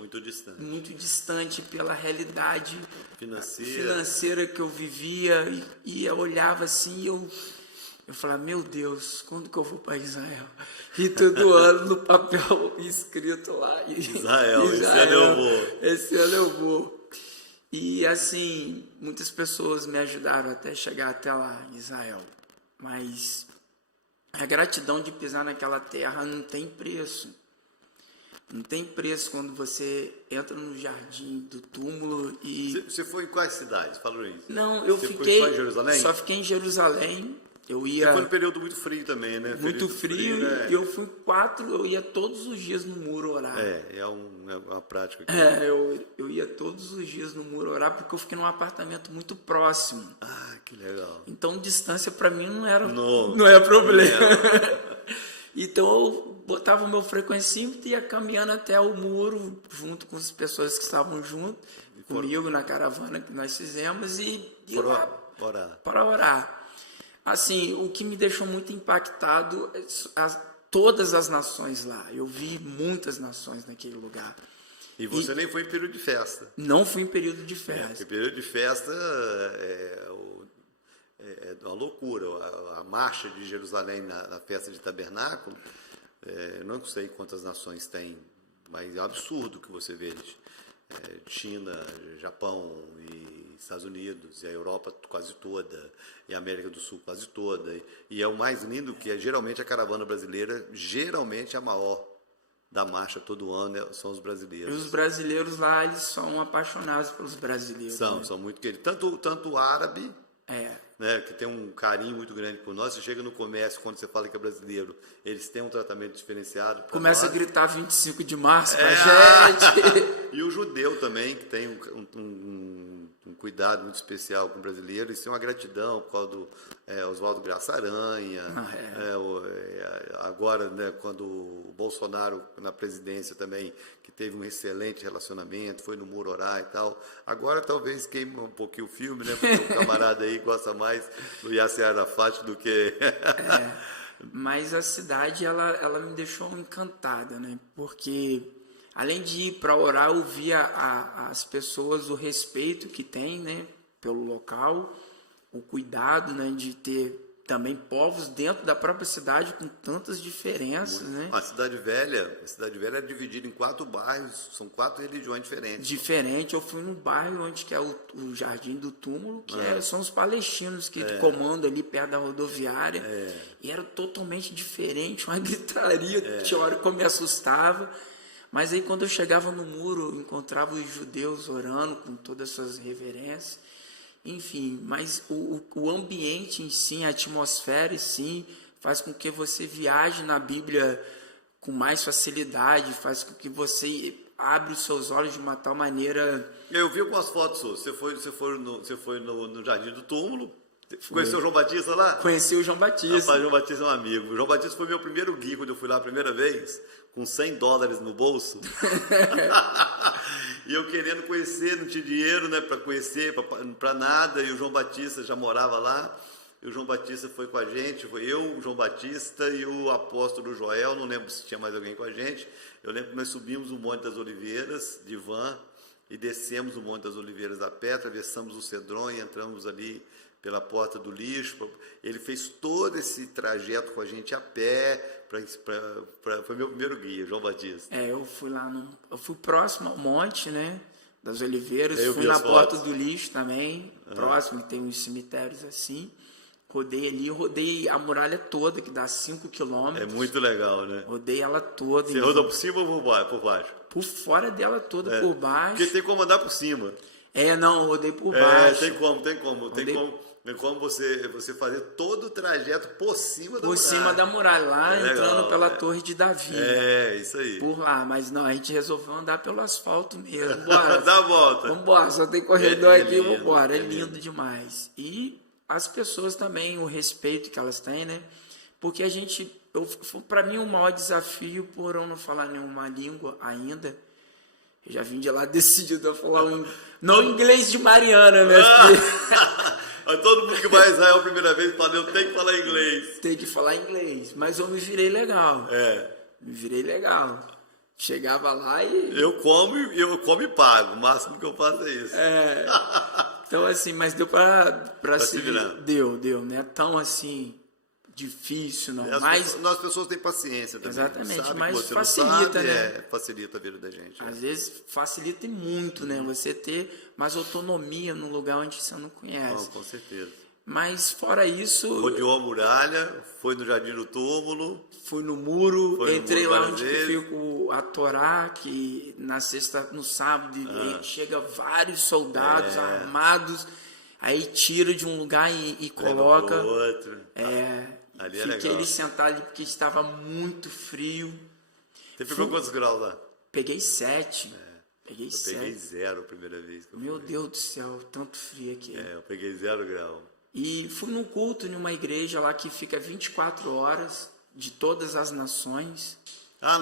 muito distante pela realidade financeira que eu vivia, e eu olhava assim, eu falava, meu Deus, quando que eu vou para Israel? E todo ano no papel escrito lá, Israel, esse ano eu vou. E assim, muitas pessoas me ajudaram até chegar até lá, em Israel, mas a gratidão de pisar naquela terra não tem preço. Não tem preço quando você entra no jardim do túmulo e... Você foi em quais cidades? Falou isso. Não, eu fiquei... Foi só em Jerusalém? Só fiquei em Jerusalém. Eu ia... Você foi no período muito frio também, né? Muito frio, né? E eu fui 4, eu ia todos os dias no muro orar. É uma prática. Eu ia todos os dias no muro orar, porque eu fiquei num apartamento muito próximo. Ah, que legal. Então, distância para mim não era problema. Então, eu botava o meu frequencímetro e ia caminhando até o muro, junto com as pessoas que estavam junto comigo na caravana que nós fizemos, e ia lá para orar. Assim, o que me deixou muito impactado todas as nações lá. Eu vi muitas nações naquele lugar. E você nem foi em período de festa? Não fui em período de festa. Porque período de festa é uma loucura. A marcha de Jerusalém na festa de tabernáculo, não sei quantas nações tem, mas é um absurdo que você vê. China, Japão e Estados Unidos, e a Europa quase toda, e a América do Sul quase toda. E é o mais lindo que geralmente a caravana brasileira, geralmente a maior da marcha todo ano são os brasileiros. E os brasileiros lá, eles são apaixonados pelos brasileiros. São muito queridos. Tanto o árabe, né, que tem um carinho muito grande por nós. Você chega no comércio, quando você fala que é brasileiro, eles têm um tratamento diferenciado. Começa a gritar 25 de março com a gente. E o judeu também, que tem um cuidado muito especial com o brasileiro. Isso é uma gratidão por causa do Oswaldo Graça Aranha. Agora, né, quando o Bolsonaro na presidência também, que teve um excelente relacionamento, foi no muro orar e tal. Agora talvez queima um pouquinho o filme, né, porque o camarada aí gosta mais do Yasser Arafat do que... Mas a cidade, ela me deixou encantada, né? Porque além de ir para orar, eu via as pessoas, o respeito que tem, né, pelo local, o cuidado, né, de ter também povos dentro da própria cidade com tantas diferenças, né? A cidade velha é dividida em 4 bairros, são 4 religiões diferentes. Diferente, eu fui num bairro onde que é o Jardim do Túmulo, que são os palestinos que comandam ali perto da rodoviária, e era totalmente diferente, uma gritaria, tinha hora que eu me assustava, mas aí quando eu chegava no muro, eu encontrava os judeus orando com todas essas reverências. Enfim, mas o ambiente em si, a atmosfera em si, faz com que você viaje na Bíblia com mais facilidade, faz com que você abra os seus olhos de uma tal maneira... Eu vi algumas fotos suas. Você foi no Jardim do Túmulo. Conheceu o João Batista lá? Conheci o João Batista. Rapaz, o João Batista é um amigo. O João Batista foi meu primeiro guia quando eu fui lá a primeira vez, com $100 no bolso. E eu querendo conhecer, não tinha dinheiro, né, para conhecer, para nada, e o João Batista já morava lá, e o João Batista foi com a gente, foi eu, o João Batista e o apóstolo Joel, não lembro se tinha mais alguém com a gente. Eu lembro que nós subimos o Monte das Oliveiras, de van, e descemos o Monte das Oliveiras a pé, atravessamos o Cedron e entramos ali pela Porta do Lixo. Ele fez todo esse trajeto com a gente a pé, foi meu primeiro guia, João Batista. Eu fui lá, eu fui próximo ao monte, né, das Oliveiras, Eu fui vi na as Porta fotos. do Lixo também, próximo, que tem uns cemitérios assim. Rodei a muralha toda, que dá 5 É quilômetros. muito legal, né? Rodei ela toda. Você rodou por cima ou por baixo? Por fora dela toda, por baixo. Porque tem como andar por cima. Não, rodei por baixo. Tem como você fazer todo o trajeto por cima da Por muralha. cima da muralha, lá É entrando legal, pela Torre de Davi. Isso aí. Por lá, mas não, a gente resolveu andar pelo asfalto mesmo. Bora. Dá a volta. Vambora, só tem corredor É aqui, lindo, vambora. É é lindo lindo. demais. E as pessoas também, o respeito que elas têm, né? Porque a gente, para mim, o maior desafio, por eu não falar nenhuma língua ainda, eu já vim de lá decidido a falar não inglês de Mariana, né? Todo mundo que vai a Israel a primeira vez fala, eu tenho que falar inglês. Tem que falar inglês, mas eu me virei legal. Me virei legal. Chegava lá e... Eu como e pago. O máximo que eu faço é isso. Então, assim, mas deu para se virar. Deu. Não é tão, assim, difícil, não. As pessoas têm paciência também. Exatamente, Sabe mas que você facilita, não sabe, né? Facilita a vida da gente. Às vezes facilita e muito, né? Você ter mais autonomia no lugar onde você não conhece. Com certeza. Mas fora isso, Rodeou a muralha, foi no Jardim do Túmulo. fui no muro, Foi no entrei muro lá várias onde que vezes. fica a Torá, que no sábado chega vários soldados armados, aí tira de um lugar e coloca. Leva pro outro. Ali é Fiquei legal. ali sentado ali porque estava muito frio. Você ficou quantos graus lá? Peguei 7. Peguei Eu 7. peguei 0 a primeira vez. Que eu Meu fui. Deus do céu, tanto frio aqui. Eu peguei 0 grau. E fui num culto em uma igreja lá que fica 24 horas, de todas as nações. Lá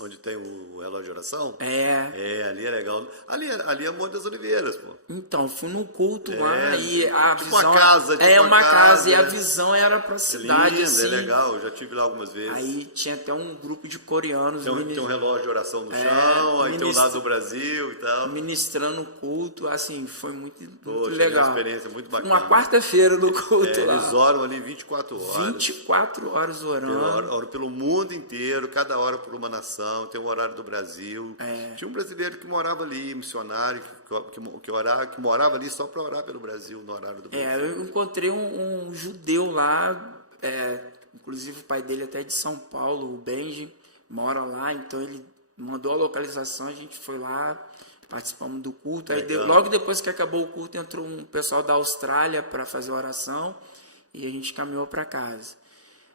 onde tem o relógio de oração? Ali é legal. Ali é Monte das Oliveiras, pô. Então, fui num culto lá e a tipo visão... uma casa, uma casa, e a né? visão era pra cidade, Lindo, assim. é legal, eu já estive lá algumas vezes. Aí tinha até um grupo de coreanos Tem um relógio de oração no chão, aí tem o lado do Brasil e tal. ministrando o culto, assim, foi muito Poxa, legal. uma experiência muito bacana. Uma quarta-feira no culto lá. Eles oram ali 24 horas. 24 horas orando. Oram pelo mundo inteiro, cada hora por uma nação, tem o horário do Brasil. Tinha um brasileiro que morava ali, missionário, que morava ali só para orar pelo Brasil, no horário do Brasil. Eu encontrei um judeu lá, inclusive o pai dele até é de São Paulo, o Benji, mora lá, então ele mandou a localização, a gente foi lá, participamos do culto. Aí logo depois que acabou o culto, entrou um pessoal da Austrália para fazer a oração e a gente caminhou para casa.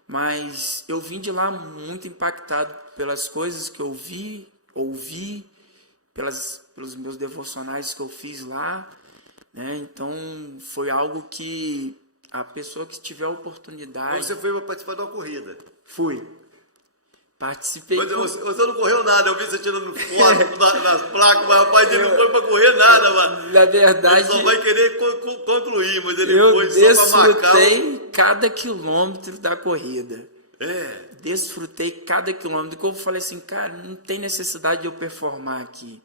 Mas eu vim de lá muito impactado pelas coisas que eu ouvi, pelos meus devocionais que eu fiz lá, né? Então foi algo que a pessoa que tiver a oportunidade... Você foi para participar de uma corrida. Fui. Participei. Mas você não correu nada, eu vi você tirando foto nas placas, mas rapaz, ele não foi para correr nada, mano. Na verdade, ele só vai querer concluir, mas ele foi só para marcar. Desfrutei cada quilômetro da corrida. Desfrutei cada quilômetro. Que eu falei assim, cara, não tem necessidade de eu performar aqui.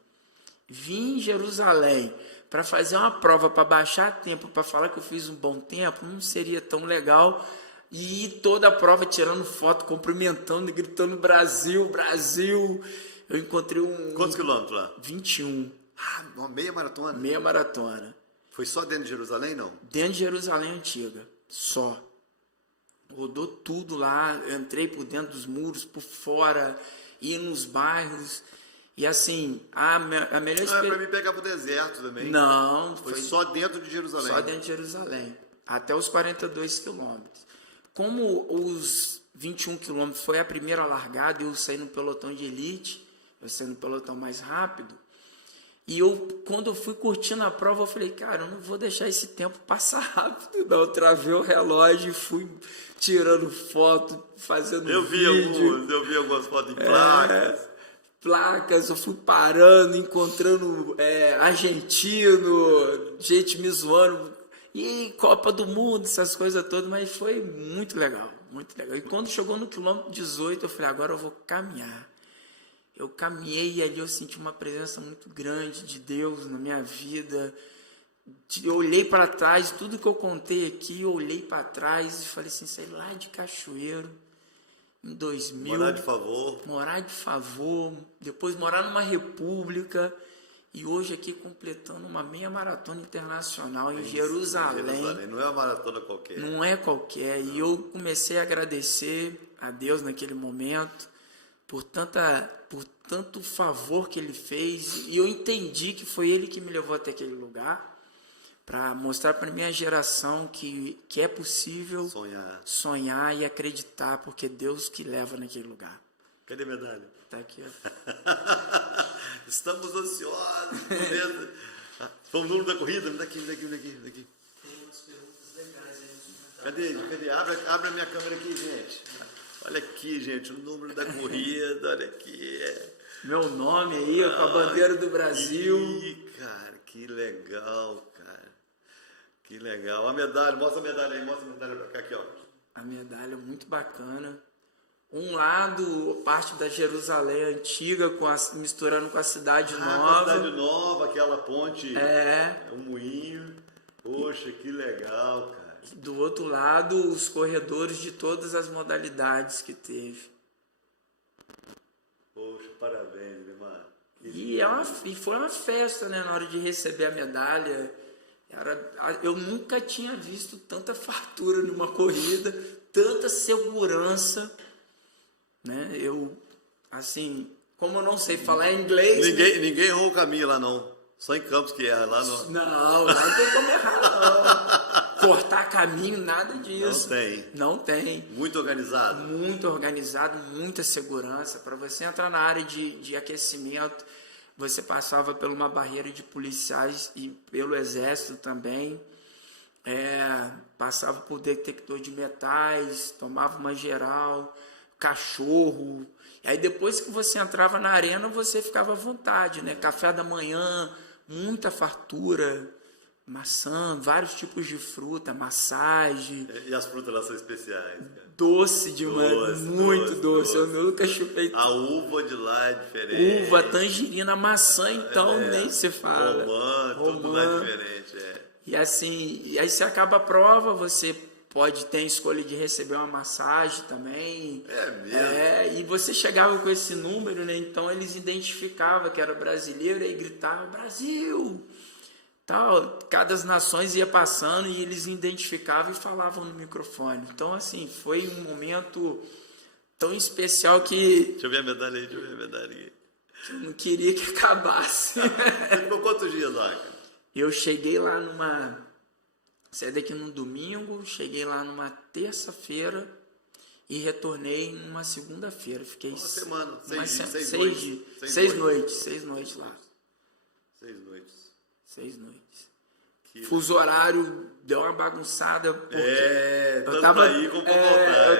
Vim em Jerusalém para fazer uma prova, para baixar tempo, para falar que eu fiz um bom tempo, não seria tão legal. E toda a prova tirando foto, cumprimentando, gritando Brasil, Brasil. Eu encontrei Quantos quilômetros lá? 21. Uma meia maratona? Meia maratona. Foi só dentro de Jerusalém, não? Dentro de Jerusalém Antiga, só. Rodou tudo lá, eu entrei por dentro dos muros, por fora, ia nos bairros. E assim, a melhor experiência... Para mim pegar pro deserto também. Não, foi só dentro de Jerusalém. Só dentro de Jerusalém, até os 42 quilômetros. Como os 21 quilômetros foi a primeira largada, eu saí no pelotão de elite, eu saí no pelotão mais rápido, e quando eu fui curtindo a prova, eu falei, cara, eu não vou deixar esse tempo passar rápido, não. Eu travei o relógio e fui tirando foto, fazendo vídeo. Eu vi algumas fotos em placas. Eu fui parando, encontrando argentino, gente me zoando, e Copa do Mundo, essas coisas todas, mas foi muito legal, muito legal. E quando chegou no quilômetro 18, eu falei, agora eu vou caminhar. eu caminhei e ali eu senti uma presença muito grande de Deus na minha vida. Eu olhei para trás, tudo que eu contei aqui, eu olhei para trás e falei assim, sei lá de Cachoeiro, em 2000. Morar de favor. Morar de favor, depois morar numa república e hoje aqui completando uma meia maratona internacional em Jerusalém. Não é uma maratona qualquer. Não é qualquer. E eu comecei a agradecer a Deus naquele momento por tanto favor que Ele fez. E eu entendi que foi Ele que me levou até aquele lugar para mostrar para a minha geração que é possível sonhar e acreditar, porque é Deus que leva naquele lugar. Cadê a medalha? Tá aqui, ó. Estamos ansiosos. Foi o número da corrida? Daqui. Tem umas perguntas legais aí. Cadê? Abre a minha câmera aqui, gente. Olha aqui, gente, o número da corrida, olha aqui. Meu nome aí, com a bandeira do Brasil. Ih, cara, que legal, cara. Que legal. A medalha, mostra a medalha aí, mostra a medalha pra cá, aqui, ó. A medalha é muito bacana. Um lado, parte da Jerusalém antiga, misturando com a cidade nova. A cidade nova, aquela ponte. É. Um moinho. Poxa, que legal, cara. Do outro lado, os corredores de todas as modalidades que teve. Poxa, parabéns, Limar. E foi uma festa, né, na hora de receber a medalha. Eu nunca tinha visto tanta fartura numa corrida, tanta segurança, né? Eu, assim, como eu não sei falar inglês... Ninguém errou o caminho lá, não. Só em Campos que erra, lá não. Não tem como errar, não. Cortar caminho, nada disso. Não tem. Muito organizado? Muito organizado, muita segurança. Para você entrar na área de aquecimento, você passava por uma barreira de policiais e pelo exército também. Passava por detector de metais, tomava uma geral, cachorro. E aí depois que você entrava na arena, você ficava à vontade, né? Café da manhã, muita fartura, maçã, vários tipos de fruta, massagem. E as frutas lá são especiais, cara. Doce demais, muito doce. Eu nunca chupei. A uva de lá é diferente. Uva, tangerina, maçã, então nem se fala. Romã, tudo lá é diferente, E assim, e aí você acaba a prova, você pode ter a escolha de receber uma massagem também. É mesmo? E você chegava com esse número, né? Então eles identificavam que era brasileiro e gritavam, Brasil! Tal, cada as nações ia passando e eles identificavam e falavam no microfone. Então, assim, foi um momento tão especial que... Deixa eu ver a medalha aí, Eu não queria que acabasse. Você ficou quantos dias lá? Eu cheguei lá saí daqui num domingo, cheguei lá numa terça-feira e retornei numa segunda-feira. Fiquei uma semana, 6 noites. 6 noites. 6 noites lá. 6 noites. 6 noites. Fuso horário deu uma bagunçada. Porque eu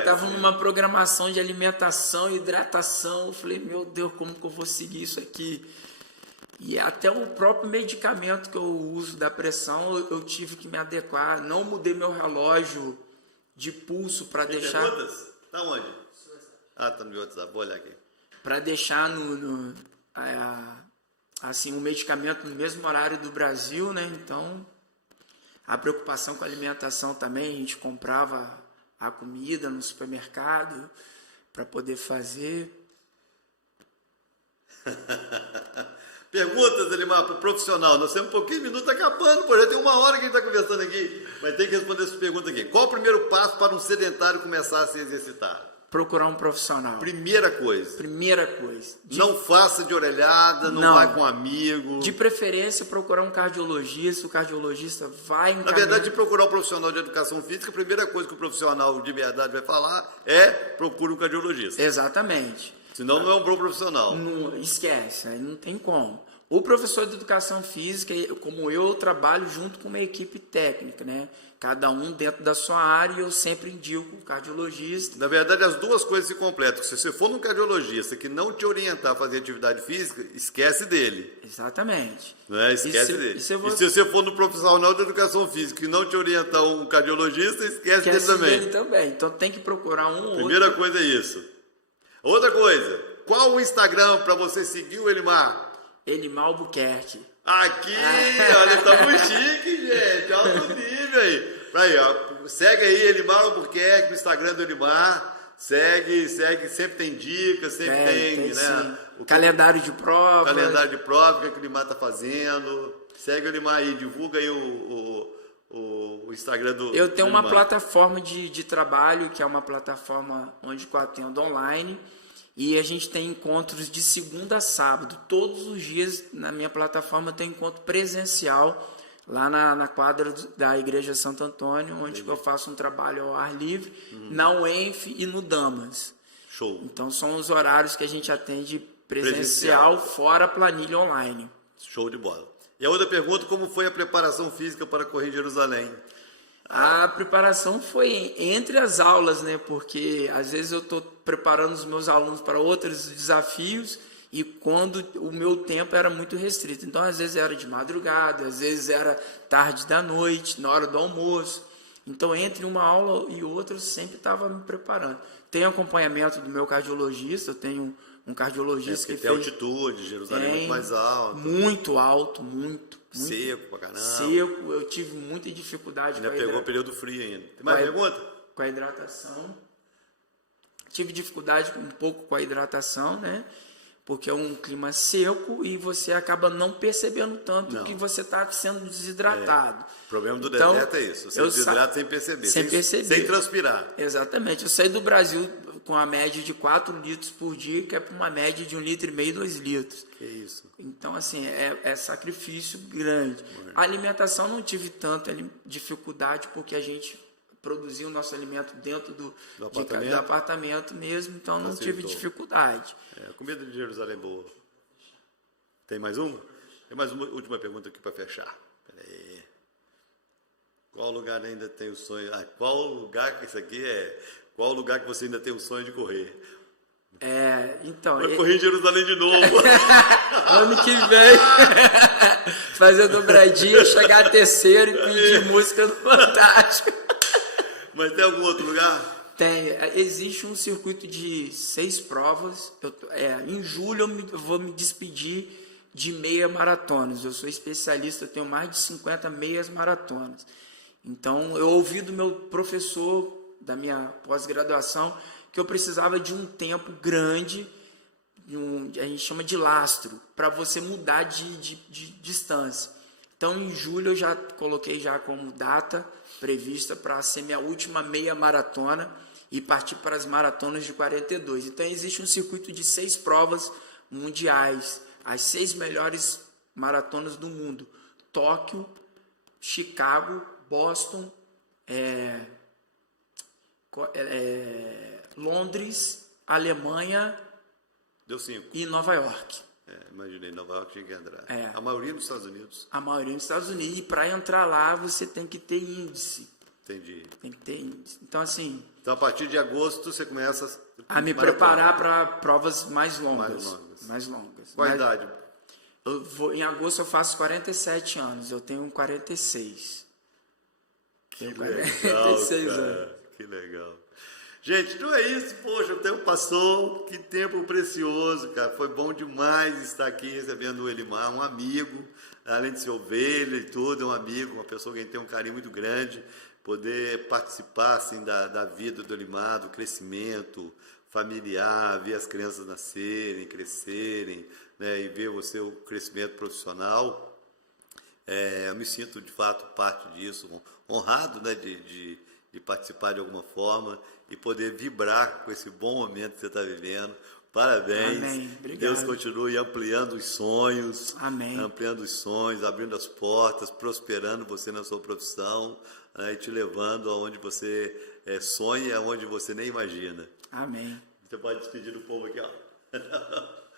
tava numa programação de alimentação e hidratação. Eu falei, meu Deus, como que eu vou seguir isso aqui? E até o próprio medicamento que eu uso da pressão, eu tive que me adequar. Não mudei meu relógio de pulso para deixar... Perguntas? Tá onde? Tá no meu WhatsApp, vou olhar aqui. Para deixar assim, o medicamento no mesmo horário do Brasil, né? Então, a preocupação com a alimentação também, a gente comprava a comida no supermercado para poder fazer. Perguntas, Elimar, para o profissional. Nós temos um pouquinho de minuto, está acabando, pô, já tem 1 hora que a gente está conversando aqui. Mas tem que responder essas perguntas aqui. Qual o primeiro passo para um sedentário começar a se exercitar? Procurar um profissional. Primeira coisa. Não faça de orelhada, não vai com um amigo. De preferência, procurar um cardiologista. O cardiologista vai encaminhar... Na verdade, de procurar um profissional de educação física, a primeira coisa que o profissional de verdade vai falar é procure um cardiologista. Exatamente. Senão não é um bom profissional. Não, esquece, aí não tem como. O professor de educação física, como eu trabalho junto com uma equipe técnica, né? Cada um dentro da sua área, e eu sempre indico o cardiologista. Na verdade, as duas coisas se completam. Se você for num cardiologista que não te orientar a fazer atividade física, esquece dele. Exatamente. Né? Esquece dele. E se você for no profissional de educação física que não te orientar um cardiologista, esquece dele também. Então tem que procurar um. Primeira coisa é isso. Outra coisa, qual o Instagram para você seguir o Elimar? Elimar Albuquerque. Aqui, olha, tá muito chique, gente. Alto nível aí. Aí, ó, segue aí Elimar Albuquerque no Instagram do Elimar. Segue, sempre tem dicas, sempre tem, né? Sim. O calendário de prova. Calendário de prova que o Elimar tá fazendo. Segue o Elimar aí, divulga aí o Instagram do Eu tenho uma Elimar. plataforma de trabalho, que é uma plataforma onde eu atendo online. E a gente tem encontros de segunda a sábado. Todos os dias na minha plataforma tem encontro presencial lá na quadra da Igreja Santo Antônio, onde eu faço um trabalho ao ar livre, na UENF e no Damas. Show. Então são os horários que a gente atende presencial. Fora a planilha online. Show de bola. E a outra pergunta, como foi a preparação física para correr em Jerusalém? A preparação foi entre as aulas, né? Porque às vezes eu estou preparando os meus alunos para outros desafios e quando o meu tempo era muito restrito. Então, às vezes era de madrugada, às vezes era tarde da noite, na hora do almoço. Então, entre uma aula e outra, eu sempre estava me preparando. Tenho acompanhamento do meu cardiologista, eu tenho um cardiologista que tem altitude, Jerusalém é muito mais alto. Muito alto, muito seco pra caramba. Seco, eu tive muita dificuldade. Ainda pegou período frio ainda. Tem mais pergunta? Com a hidratação. Tive dificuldade um pouco com a hidratação, né? Porque é um clima seco e você acaba não percebendo tanto que você está sendo desidratado. O problema do então, deserto é isso. Você desidrata sem perceber. Sem transpirar. Exatamente. Eu saí do Brasil com a média de 4 litros por dia, que é para uma média de 1,5 litro, 2 litros. Que isso. Então, assim, é sacrifício grande. A alimentação não tive tanta dificuldade, porque a gente produzia o nosso alimento dentro do apartamento mesmo, então não tive dificuldade. A comida de Jerusalém é boa. Tem mais uma? Tem mais uma última pergunta aqui para fechar. Peraí. Qual lugar ainda tem o sonho? Qual lugar que isso aqui é? Qual lugar que você ainda tem o sonho de correr? Então... Vai correr em Jerusalém de novo. Ano que vem. Fazer dobradinha, chegar a terceiro e pedir música no Fantástico. Mas tem algum outro lugar? Tem. Existe um circuito de 6 provas. Em julho eu vou me despedir de meia maratonas. Eu sou especialista, eu tenho mais de 50 meias maratonas. Então, eu ouvi do meu professor da minha pós-graduação que eu precisava de um tempo grande, a gente chama de lastro, para você mudar de distância. Então, em julho eu já coloquei como data prevista para ser minha última meia maratona e partir para as maratonas de 42. Então, existe um circuito de 6 provas mundiais, as 6 melhores maratonas do mundo: Tóquio, Chicago, Boston, Londres, Alemanha. Deu 5. E Nova York. Imaginei, Nova York tinha que entrar. A maioria nos Estados Unidos. A maioria nos Estados Unidos. E para entrar lá, você tem que ter índice. Entendi. Tem que ter índice. Então, assim... Então, a partir de agosto, você começa a me preparar para provas mais longas. Qual a idade? Em agosto eu faço 47 anos. Eu tenho 46. Que legal, cara. Que legal. Gente, então é isso, poxa, o tempo passou, que tempo precioso, cara, foi bom demais estar aqui recebendo o Elimar, um amigo, além de ser ovelha e tudo, é um amigo, uma pessoa que a gente tem um carinho muito grande, poder participar, assim, da vida do Elimar, do crescimento familiar, ver as crianças nascerem, crescerem, né, e ver o crescimento profissional, eu me sinto, de fato, parte disso, honrado, né, de participar de alguma forma e poder vibrar com esse bom momento que você está vivendo. Parabéns. Amém. Obrigado. Deus continue ampliando os sonhos. Amém. Ampliando os sonhos, abrindo as portas, prosperando você na sua profissão, e te levando aonde você sonha, aonde você nem imagina. Amém. Você pode despedir do povo aqui, ó.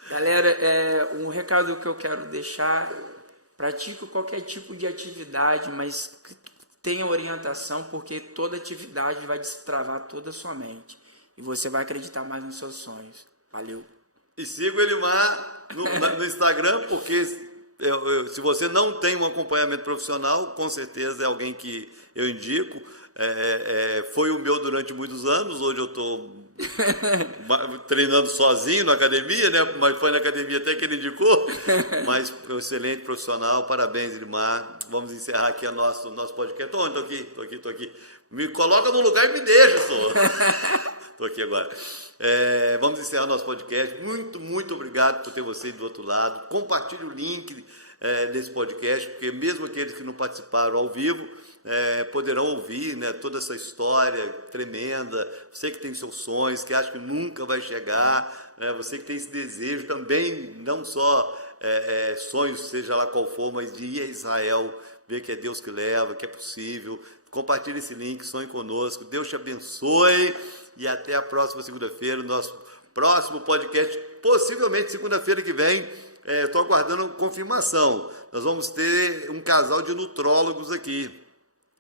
Galera, um recado que eu quero deixar: pratique qualquer tipo de atividade, mas tenha orientação, porque toda atividade vai destravar toda a sua mente. E você vai acreditar mais nos seus sonhos. Valeu. E siga o Elimar no Instagram, porque se você não tem um acompanhamento profissional, com certeza é alguém que eu indico. Foi o meu durante muitos anos, hoje eu estou treinando sozinho na academia, né? Mas foi na academia até que ele indicou, mas um excelente profissional, parabéns, Ilimar. Vamos encerrar aqui o nosso podcast. Tô aqui. Me coloca no lugar e me deixa, só. Tô aqui agora. Vamos encerrar nosso podcast. Muito, muito obrigado por ter você do outro lado. Compartilhe o link desse podcast, porque mesmo aqueles que não participaram ao vivo, poderão ouvir, né, toda essa história tremenda. Você que tem seus sonhos, que acha que nunca vai chegar, né, você que tem esse desejo também, não só sonhos, seja lá qual for, mas de ir a Israel, ver que é Deus que leva, que é possível. Compartilhe esse link, sonhe conosco. Deus te abençoe e até a próxima segunda-feira, o nosso próximo podcast, possivelmente segunda-feira que vem. Estou aguardando confirmação. Nós vamos ter um casal de nutrólogos aqui,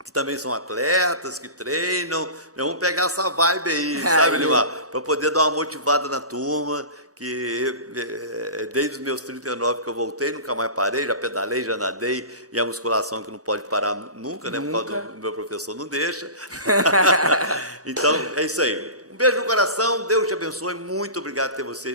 que também são atletas, que treinam. Vamos pegar essa vibe aí, sabe, Limar? Para poder dar uma motivada na turma, que desde os meus 39 que eu voltei, nunca mais parei, já pedalei, já nadei, e a musculação que não pode parar nunca, né? Por causa do meu professor não deixa. Então, é isso aí. Um beijo no coração, Deus te abençoe, muito obrigado por ter você